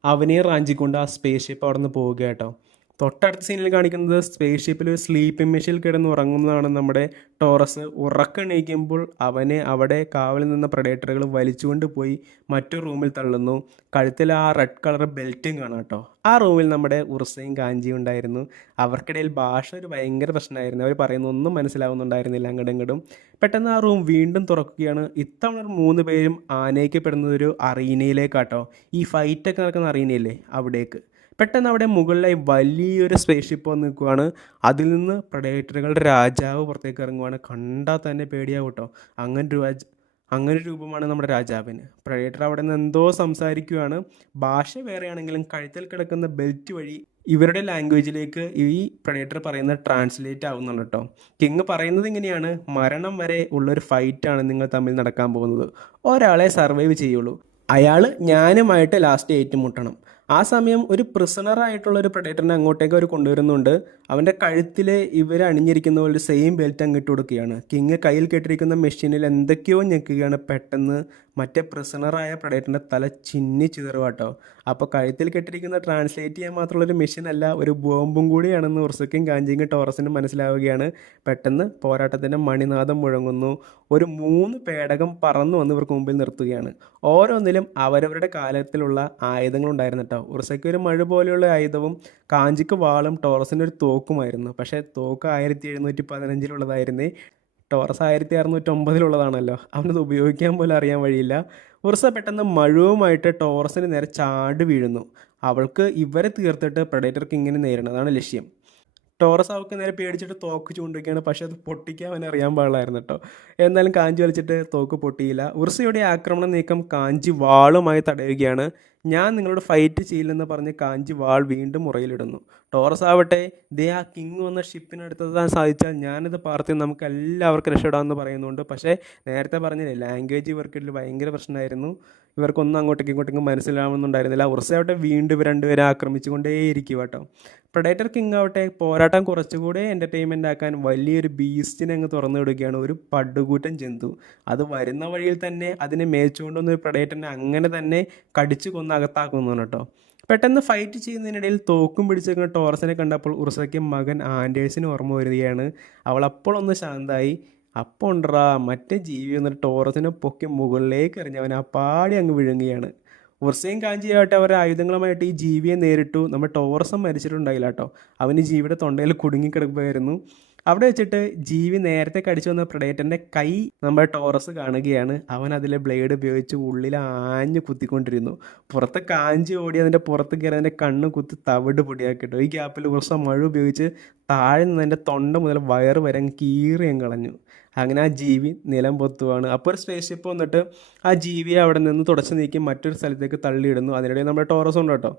അവനെ റാഞ്ചിക്കൊണ്ട് ആ സ്പേസ് ഷിപ്പ് അവിടെ നിന്ന് പോവുക കേട്ടോ. തൊട്ടടുത്ത സീനിൽ കാണിക്കുന്നത് സ്പേസ് ഷിപ്പിൽ ഒരു സ്ലീപ്പിംഗ് മെഷീനിൽ കിടന്ന് ഉറങ്ങുന്നതാണ് നമ്മുടെ ടോറസ്. ഉറക്കണീക്കുമ്പോൾ അവനെ അവിടെ കാവലിൽ നിന്ന പ്രഡേറ്ററുകൾ വലിച്ചുകൊണ്ട് പോയി മറ്റൊരു റൂമിൽ തള്ളുന്നു. കഴുത്തിൽ ആ റെഡ് കളർ ബെൽറ്റും കാണാം കേട്ടോ. ആ റൂമിൽ നമ്മുടെ ഉർസയും കാഞ്ചിയും ഉണ്ടായിരുന്നു. അവർക്കിടയിൽ ഭാഷ ഒരു ഭയങ്കര പ്രശ്നമായിരുന്നു. അവർ പറയുന്ന ഒന്നും മനസ്സിലാവുന്നുണ്ടായിരുന്നില്ല അങ്ങോട്ടും ഇങ്ങോട്ടും. പെട്ടെന്ന് ആ റൂം വീണ്ടും തുറക്കുകയാണ്. ഇത്തവണ 3 പേരും ആനയിക്കപ്പെടുന്നത് ഒരു അറീനയിലേക്കാട്ടോ. ഈ ഫൈറ്റൊക്കെ നടക്കുന്ന അറീനയില്ലേ അവിടേക്ക്. പെട്ടെന്ന് അവിടെ മുകളിലായി വലിയൊരു സ്പേസ് ഷിപ്പ് വന്ന് നിൽക്കുകയാണ്. അതിൽ നിന്ന് പ്രഡേറ്ററുകളുടെ രാജാവ് പുറത്തേക്ക് ഇറങ്ങുവാണ്. കണ്ടാൽ തന്നെ പേടിയാവും കേട്ടോ. അങ്ങനെ രൂപമാണ് നമ്മുടെ രാജാവിന്. പ്രഡേറ്റർ അവിടെ നിന്ന് എന്തോ സംസാരിക്കുകയാണ്. ഭാഷ വേറെയാണെങ്കിലും കഴുത്തിൽ കിടക്കുന്ന ബെൽറ്റ് വഴി ഇവരുടെ ലാംഗ്വേജിലേക്ക് ഈ പ്രഡേറ്റർ പറയുന്നത് ട്രാൻസ്ലേറ്റ് ആവുന്നുണ്ട് കേട്ടോ. കിങ് പറയുന്നത് ഇങ്ങനെയാണ്: മരണം വരെ ഉള്ളൊരു ഫൈറ്റാണ് നിങ്ങൾ തമ്മിൽ നടക്കാൻ പോകുന്നത്. ഒരാളെ സർവൈവ് ചെയ്യുള്ളൂ. അയാൾ ഞാനുമായിട്ട് ലാസ്റ്റ് ഏറ്റുമുട്ടണം. ആ സമയം ഒരു പ്രിസണറായിട്ടുള്ള ഒരു പ്രഡേറ്ററിനെ അങ്ങോട്ടേക്ക് അവർ കൊണ്ടുവരുന്നുണ്ട്. അവൻ്റെ കഴുത്തിൽ ഇവർ അണിഞ്ഞിരിക്കുന്ന പോലെ സെയിം ബെൽറ്റ് അങ്ങിട്ട് കൊടുക്കുകയാണ്. കിങ് കയ്യിൽ കെട്ടിരിക്കുന്ന മെഷീനിൽ എന്തൊക്കെയോ ഞെക്കുകയാണ്. പെട്ടെന്ന് മറ്റേ പ്രിസണറായ പ്രഡേറ്ററിൻ്റെ തല ചിന്നി ചിതറുവാട്ടോ. അപ്പോൾ കഴുത്തിൽ കെട്ടിരിക്കുന്ന ട്രാൻസ്ലേറ്റ് ചെയ്യാൻ മാത്രമുള്ളൊരു മെഷീൻ അല്ല, ഒരു ബോംബും കൂടിയാണെന്ന് ഉർസയ്ക്കും കാഞ്ചിയും ടോറസിനും മനസ്സിലാവുകയാണ്. പെട്ടെന്ന് പോരാട്ടത്തിൻ്റെ മണിനാദം മുഴങ്ങുന്നു. ഒരു 3 പേടകം പറന്നു വന്ന് ഇവർക്ക് മുമ്പിൽ നിർത്തുകയാണ്. ഓരോന്നിലും അവരവരുടെ കാലത്തിലുള്ള ആയുധങ്ങളുണ്ടായിരുന്നു കേട്ടോ. ഉർസയ്ക്ക് ഒരു മഴ പോലെയുള്ള ആയുധവും കാഞ്ചിക്ക് വാളും ടോറസിൻ്റെ ഒരു തോക്കുമായിരുന്നു. പക്ഷേ തോക്ക് 1715-ലുള്ളതായിരുന്നേ. ടോറസ് 1609-ലുള്ളതാണല്ലോ. അവനത് ഉപയോഗിക്കാൻ പോലും അറിയാൻ വഴിയില്ല. ഉർസ പെട്ടെന്ന് മഴുവുമായിട്ട് ടോറസിന് നേരെ ചാടി വീഴുന്നു. അവൾക്ക് ഇവരെ തീർത്തിട്ട് പ്രഡേറ്റർ കിങ്ങിനെ നേരിടണം, അതാണ് ലക്ഷ്യം. ടോറസ് അവൾക്ക് നേരെ പേടിച്ചിട്ട് തോക്ക് ചൂണ്ടിക്കുകയാണ്. പക്ഷെ അത് പൊട്ടിക്കാൻ അവനെ അറിയാൻ പാടില്ലായിരുന്നു കേട്ടോ. എന്നാലും കാഞ്ചി വലിച്ചിട്ട് തോക്ക് പൊട്ടിയില്ല. ഉർസയുടെ ആക്രമണ നീക്കം കാഞ്ചി വാളുമായി തടയുകയാണ്. ഞാൻ നിങ്ങളോട് ഫൈറ്റ് ചെയ്യില്ലെന്ന് പറഞ്ഞ് കാഞ്ചി വാൾ വീണ്ടും മുറയിലിടുന്നു. ടോറസ് ആവട്ടെ, ദേ ആ കിങ് വന്ന ഷിപ്പിനടുത്തെത്താൻ സാധിച്ചാൽ ഞാനിത് പാർത്തി നമുക്ക് എല്ലാവർക്കും രക്ഷപ്പെടാമെന്ന് പറയുന്നുണ്ട്. പക്ഷേ നേരത്തെ പറഞ്ഞില്ലേ, ലാംഗ്വേജ് ഇവർക്കിടയിൽ ഭയങ്കര പ്രശ്നമായിരുന്നു. ഇവർക്കൊന്നും അങ്ങോട്ടേക്കും ഇങ്ങോട്ടേക്കും മനസ്സിലാവുന്നുണ്ടായിരുന്നില്ല. ഉർസയാവട്ടെ വീണ്ടും ഇവർ രണ്ടുപേരെ ആക്രമിച്ചുകൊണ്ടേയിരിക്കും കേട്ടോ. പ്രഡേറ്റർ കിങ് ആവട്ടെ പോരാട്ടം കുറച്ചുകൂടെ എൻ്റർടൈൻമെൻ്റ് ആക്കാൻ വലിയൊരു ബീസ്റ്റിനെ അങ്ങ് തുറന്നു വിടുകയാണ്. ഒരു പടുകൂറ്റൻ ജന്തു. അത് വരുന്ന വഴിയിൽ തന്നെ അതിനെ മേച്ചുകൊണ്ടുവന്ന ഒരു പ്രഡേറ്ററിനെ അങ്ങനെ തന്നെ കടിച്ചു കൊന്ന് അകത്താക്കുന്നു കേട്ടോ. പെട്ടെന്ന് ഫൈറ്റ് ചെയ്യുന്നതിനിടയിൽ തോക്കും പിടിച്ചിരിക്കുന്ന ടോറസിനെ കണ്ടപ്പോൾ ഉർസയ്ക്ക് മകൻ ആൻഡേഴ്സിന് ഓർമ്മ വരികയാണ്. അവൾ അപ്പോൾ ഒന്ന് ശാന്തായി. അപ്പോൾ ഉണ്ടറാ മറ്റേ ജീവി എന്നിട്ട് ടോറസിനെ പൊക്കി മുകളിലേക്ക് എറിഞ്ഞവൻ ആ പാടി അങ്ങ് വിഴുങ്ങുകയാണ്. ഉർസയും കാഞ്ചിയാവട്ടെ അവരുടെ ആയുധങ്ങളുമായിട്ട് ഈ ജീവിയെ നേരിട്ടു. നമ്മുടെ ടോറസം മരിച്ചിട്ടുണ്ടായില്ല കേട്ടോ. അവന് ജീവിയുടെ തൊണ്ടയിൽ കുടുങ്ങിക്കിടക്കുകയായിരുന്നു. അവിടെ വെച്ചിട്ട് ജീവി നേരത്തെ കടിച്ചു വന്ന പ്രഡേറ്ററിൻ്റെ കൈ നമ്മുടെ ടോറസ് കാണുകയാണ്. അവൻ അതിലെ ബ്ലേഡ് ഉപയോഗിച്ച് ഉള്ളിൽ ആഞ്ഞു കുത്തിക്കൊണ്ടിരുന്നു. പുറത്ത് കാഞ്ചി ഓടി അതിൻ്റെ പുറത്ത് കയറി അതിൻ്റെ കണ്ണ് കുത്തി തവിട് പൊടിയാക്കിട്ടോ. ഈ ഗ്യാപ്പിൽ ഉർസ മഴ ഉപയോഗിച്ച് താഴെ നിന്ന് അതിൻ്റെ തൊണ്ട മുതൽ വയറ് വരെ കീറിയും കളഞ്ഞു. അങ്ങനെ ആ ജീവി നിലം പൊത്തുവാണ്. അപ്പോൾ ഒരു സ്പേസ് ഷിപ്പ് വന്നിട്ട് ആ ജീവിയെ അവിടെ നിന്ന് തുടച്ച് നീക്കി മറ്റൊരു സ്ഥലത്തേക്ക് തള്ളിയിടുന്നു. അതിനിടയിൽ നമ്മുടെ ടോറസ് ഉണ്ട് കേട്ടോ.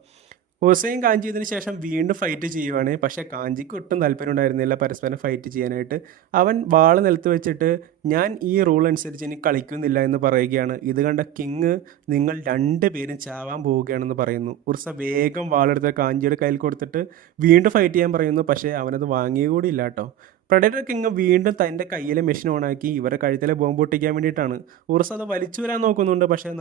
ഹുസൈൻ കാഞ്ചി ഇതിന് ശേഷം വീണ്ടും ഫൈറ്റ് ചെയ്യുവാണ്. പക്ഷേ കാഞ്ചിക്ക് ഒട്ടും താല്പര്യം ഉണ്ടായിരുന്നില്ല പരസ്പരം ഫൈറ്റ് ചെയ്യാനായിട്ട്. അവൻ വാള് നിലത്ത് വെച്ചിട്ട് ഞാൻ ഈ റൂൾ അനുസരിച്ച് ഇനി കളിക്കുന്നില്ല എന്ന് പറയുകയാണ്. ഇത് കണ്ട കിങ് നിങ്ങൾ 2 പേരും ചാവാൻ പോവുകയാണെന്ന് പറയുന്നു. ഉർസ വേഗം വാളെടുത്ത് കാഞ്ചിയുടെ കയ്യിൽ കൊടുത്തിട്ട് വീണ്ടും ഫൈറ്റ് ചെയ്യാൻ പറയുന്നു. പക്ഷേ അവനത് വാങ്ങിയ കൂടി ഇല്ല കേട്ടോ. പ്രഡേറ്റർ കിങ് വീണ്ടും തൻ്റെ കയ്യിലെ മെഷീൻ ഓണാക്കി ഇവരെ കഴുത്തിലെ ബോംബ് പൊട്ടിക്കാൻ വേണ്ടിയിട്ടാണ്. ഉർസ അത് വലിച്ചു വരാൻ നോക്കുന്നുണ്ട്. പക്ഷേ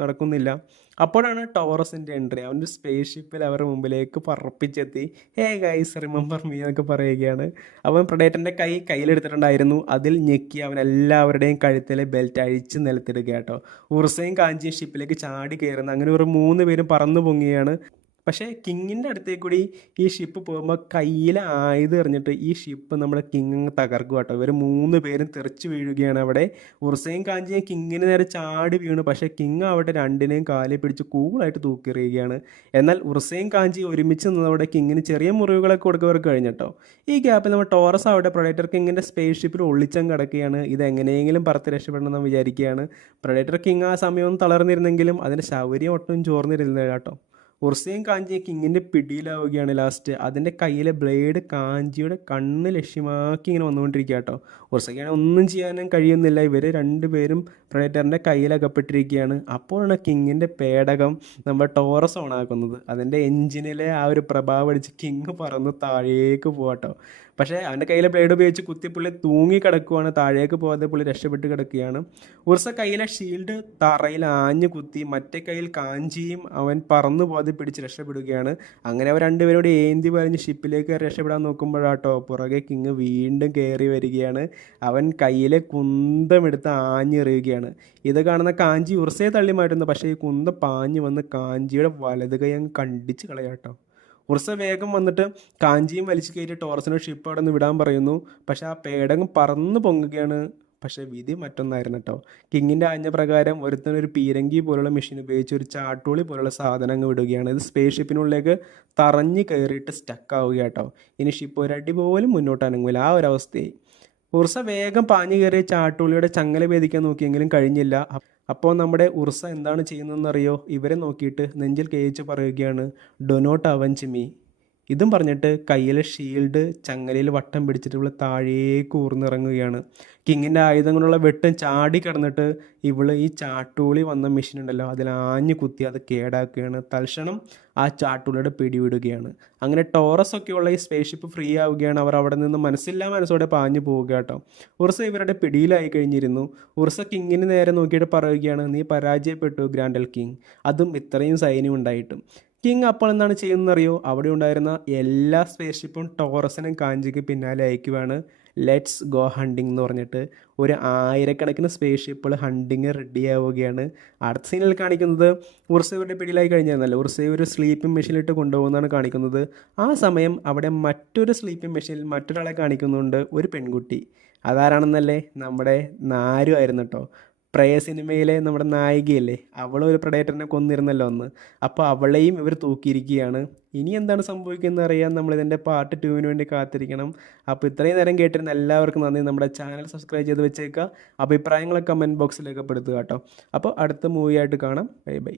നടക്കുന്നില്ല. അപ്പോഴാണ് ടോറസിൻ്റെ എൻട്രി. അവൻ്റെ സ്പേസ് ഷിപ്പിൽ അവരുടെ മുമ്പിലേക്ക് പറപ്പിച്ചെത്തി. ഹേ ഗൈസ് റിമെമ്പർ മീ എന്നൊക്കെ പറയുകയാണ്. അവൻ പ്രഡേറ്ററിൻ്റെ കയ്യിലെടുത്തിട്ടുണ്ടായിരുന്നു. അതിൽ ഞെക്കി അവൻ എല്ലാവരുടെയും കഴുത്തിലെ ബെൽറ്റ് അഴിച്ച് നിലത്തിടുക കേട്ടോ. ഉർസയും കാഞ്ചിയും ഷിപ്പിലേക്ക് ചാടി കയറുന്നു. അങ്ങനെ ഒരു 3 പേരും പറന്നു പൊങ്ങിയാണ്. പക്ഷേ കിങ്ങിൻ്റെ അടുത്തേക്ക് കൂടി ഈ ഷിപ്പ് പോകുമ്പോൾ കയ്യിൽ ആയുധം എറിഞ്ഞിട്ട് ഈ ഷിപ്പ് നമ്മുടെ കിങ് തകർക്കുക കേട്ടോ. ഇവർ 3 പേരും തെറിച്ച് വീഴുകയാണ്. അവിടെ ഉർസയും കാഞ്ചിയും കിങ്ങിന് നേരെ ചാടി വീണു. പക്ഷേ കിങ് അവിടെ രണ്ടിനെയും കാലിൽ പിടിച്ച് കൂളായിട്ട് തൂക്കിയെറിയുകയാണ്. എന്നാൽ ഉർസയും കാഞ്ചിയും ഒരുമിച്ച് നിന്നവിടെ കിങ്ങിന് ചെറിയ മുറിവുകളൊക്കെ കൊടുക്കവർക്ക് കഴിഞ്ഞിട്ടോ. ഈ ഗ്യാപ്പിൽ നമ്മൾ ടോറസ് അവിടെ പ്രഡേറ്റർ കിങ്ങിൻ്റെ സ്പേസ് ഷിപ്പിൽ ഒളിച്ചം കിടക്കുകയാണ്. ഇത് എങ്ങനെയെങ്കിലും പറത്ത് രക്ഷപ്പെടണമെന്ന് വിചാരിക്കുകയാണ്. പ്രഡേറ്റർ കിങ് ആ സമയം തളർന്നിരുന്നെങ്കിലും അതിൻ്റെ ശൗര്യം ഒട്ടും ചോർന്നിരുന്നില്ല കേട്ടോ. ഉർസയും കാഞ്ചിയും കിങ്ങിൻ്റെ പിടിയിലാവുകയാണ് ലാസ്റ്റ്. അതിൻ്റെ കയ്യിലെ ബ്ലേഡ് കാഞ്ചിയുടെ കണ്ണ് ലക്ഷ്യമാക്കി ഇങ്ങനെ വന്നുകൊണ്ടിരിക്കുക കേട്ടോ. ഉർസയ്ക്കാണെങ്കിൽ ഒന്നും ചെയ്യാനും കഴിയുന്നില്ല. ഇവർ 2 പേരും പ്രഡേറ്ററിൻ്റെ കയ്യിലകപ്പെട്ടിരിക്കുകയാണ്. അപ്പോഴാണ് കിങ്ങിൻ്റെ പേടകം നമ്മൾ ടോറസ് ഓണാക്കുന്നത്. അതിൻ്റെ എൻജിനിലെ ആ ഒരു പ്രഭാവം അടിച്ച് കിങ് പറന്ന് താഴേക്ക് പോകാട്ടോ. പക്ഷേ അവൻ്റെ കയ്യിലെ ബ്ലേഡ് ഉപയോഗിച്ച് കുത്തി പുള്ളി തൂങ്ങി കിടക്കുവാണ്, താഴേക്ക് പോകാതെ പുള്ളി രക്ഷപ്പെട്ട് കിടക്കുകയാണ്. ഉർസ കയ്യിലെ ഷീൽഡ് തറയിൽ ആഞ്ഞു കുത്തി മറ്റേ കയ്യിൽ കാഞ്ചിയും അവൻ പറന്നു പോകാതെ പിടിച്ച് രക്ഷപ്പെടുകയാണ്. അങ്ങനെ അവർ രണ്ടുപേരോട് ഏന്തി പറഞ്ഞ് ഷിപ്പിലേക്ക് രക്ഷപ്പെടാൻ നോക്കുമ്പോഴാട്ടോ പുറകെ കിങ് വീണ്ടും കയറി വരികയാണ്. അവൻ കയ്യിലെ കുന്തമെടുത്ത് ആഞ്ഞെറിയുകയാണ്. ഇത് കാണുന്ന കാഞ്ചി ഉർസയെ തള്ളി മാറ്റുന്നു. പക്ഷേ ഈ കുന്തം പാഞ്ഞു വന്ന് കാഞ്ചിയുടെ വലത് കൈ അങ്ങ് കണ്ടിച്ച് കളയാട്ടോ. ഉർസ വേഗം വന്നിട്ട് കാഞ്ചിയും വലിച്ചു കയറ്റി ടോറസിനോട് ഷിപ്പ് അവിടെ നിന്ന് വിടാൻ പറയുന്നു. പക്ഷെ ആ പേടകം പറന്ന് പൊങ്ങുകയാണ്. പക്ഷേ വിധി മറ്റൊന്നായിരുന്നു കേട്ടോ. കിങ്ങിൻ്റെ ആജ്ഞ പ്രകാരം ഒരുത്തനൊരു പീരങ്കി പോലുള്ള മെഷീൻ ഉപയോഗിച്ച് ഒരു ചാട്ടുളി പോലുള്ള സാധനം അങ്ങ് വിടുകയാണ്. ഇത് സ്പേസ് ഷിപ്പിനുള്ളിലേക്ക് തറഞ്ഞ് കയറിയിട്ട് സ്റ്റക്കാവുക കേട്ടോ. ഇനി ഷിപ്പ് ഒരടി പോലും മുന്നോട്ട് അനങ്ങില്ല, ആ ഒരു അവസ്ഥയായി. ഉർസ വേഗം പാഞ്ഞു കയറിയ ചാട്ടുളിയുടെ ചങ്ങല ഭേദിക്കാൻ നോക്കിയെങ്കിലും കഴിഞ്ഞില്ല. അപ്പോൾ നമ്മുടെ ഉർസ എന്താണ് ചെയ്യുന്നതെന്നറിയോ? ഇവരെ നോക്കിയിട്ട് നെഞ്ചിൽ കയച്ച് പറയുകയാണ്, ഡോ നോട്ട് അവഞ്ച് മീ. ഇതും പറഞ്ഞിട്ട് കയ്യിലെ ഷീൽഡ് ചങ്ങലയിൽ വട്ടം പിടിച്ചിട്ട് ഇവള് താഴേക്ക് ഊർന്നിറങ്ങുകയാണ്. കിങ്ങിൻ്റെ ആയുധം കൊണ്ടുള്ള വെട്ടും ചാടി കിടന്നിട്ട് ഇവള് ഈ ചാട്ടൂളി വന്ന മെഷീൻ ഉണ്ടല്ലോ അതിൽ ആഞ്ഞു കുത്തി അത് കേടാക്കുകയാണ്. തൽക്ഷണം ആ ചാട്ടൂളിയുടെ പിടിവിടുകയാണ്. അങ്ങനെ ടോറസ് ഒക്കെയുള്ള ഈ സ്പേസ് ഷിപ്പ് ഫ്രീ ആവുകയാണ്. അവർ അവിടെ നിന്ന് മനസ്സില്ലാ മനസ്സോടെ പാഞ്ഞു പോവുക കേട്ടോ. ഉർസ ഇവരുടെ പിടിയിലായി കഴിഞ്ഞിരുന്നു. ഉർസ കിങ്ങിന് നേരെ നോക്കിയിട്ട് പറയുകയാണ്, നീ പരാജയപ്പെട്ടു ഗ്രാൻഡൽ കിങ്, അതും ഇത്രയും സൈന്യം ഉണ്ടായിട്ടും. കിങ് അപ്പോൾ എന്താണ് ചെയ്യുന്നറിയോ? അവിടെ ഉണ്ടായിരുന്ന എല്ലാ സ്പേസ് ഷിപ്പും ടോറസിനും കാഞ്ചിക്ക് പിന്നാലെ അയക്കുവാണ്. ലെറ്റ്സ് ഗോ ഹണ്ടിങ് എന്ന് പറഞ്ഞിട്ട് ഒരു ആയിരക്കണക്കിന് സ്പേസ് ഷിപ്പുകൾ ഹണ്ടിങ് റെഡി ആവുകയാണ്. അടുത്ത സീനിൽ കാണിക്കുന്നത് ഉർസ ഇവരുടെ പിടിയിലായി കഴിഞ്ഞിരുന്നല്ലോ. ഉർസയെ ഒരു സ്ലീപ്പിംഗ് മെഷീനിലിട്ട് കൊണ്ടുപോകുന്നതാണ് കാണിക്കുന്നത്. ആ സമയം അവിടെ മറ്റൊരു സ്ലീപ്പിംഗ് മെഷീനിൽ മറ്റൊരാളെ കാണിക്കുന്നുണ്ട്, ഒരു പെൺകുട്ടി. അതാരാണെന്നല്ലേ? നമ്മുടെ നാരു ആയിരുന്നു കേട്ടോ. പ്രേയ സിനിമയിലെ നമ്മുടെ നായികയല്ലേ, അവളൊരു പ്രഡേറ്ററിനെ കൊന്നിരുന്നല്ലോ ഒന്ന്. അപ്പോൾ അവളെയും ഇവർ തൂക്കിയിരിക്കുകയാണ്. ഇനി എന്താണ് സംഭവിക്കുന്നത് അറിയാൻ നമ്മളിതിൻ്റെ പാർട്ട് 2 വേണ്ടി കാത്തിരിക്കണം. അപ്പോൾ ഇത്രയും നേരം കേട്ടിരുന്ന എല്ലാവർക്കും നന്ദി. നമ്മുടെ ചാനൽ സബ്സ്ക്രൈബ് ചെയ്ത് വെച്ചേക്കുക. അഭിപ്രായങ്ങളൊക്കെ കമൻറ്റ് ബോക്സിൽ രേഖപ്പെടുത്തുക കേട്ടോ. അപ്പോൾ അടുത്ത മൂവിയായിട്ട് കാണാം. Bye bye.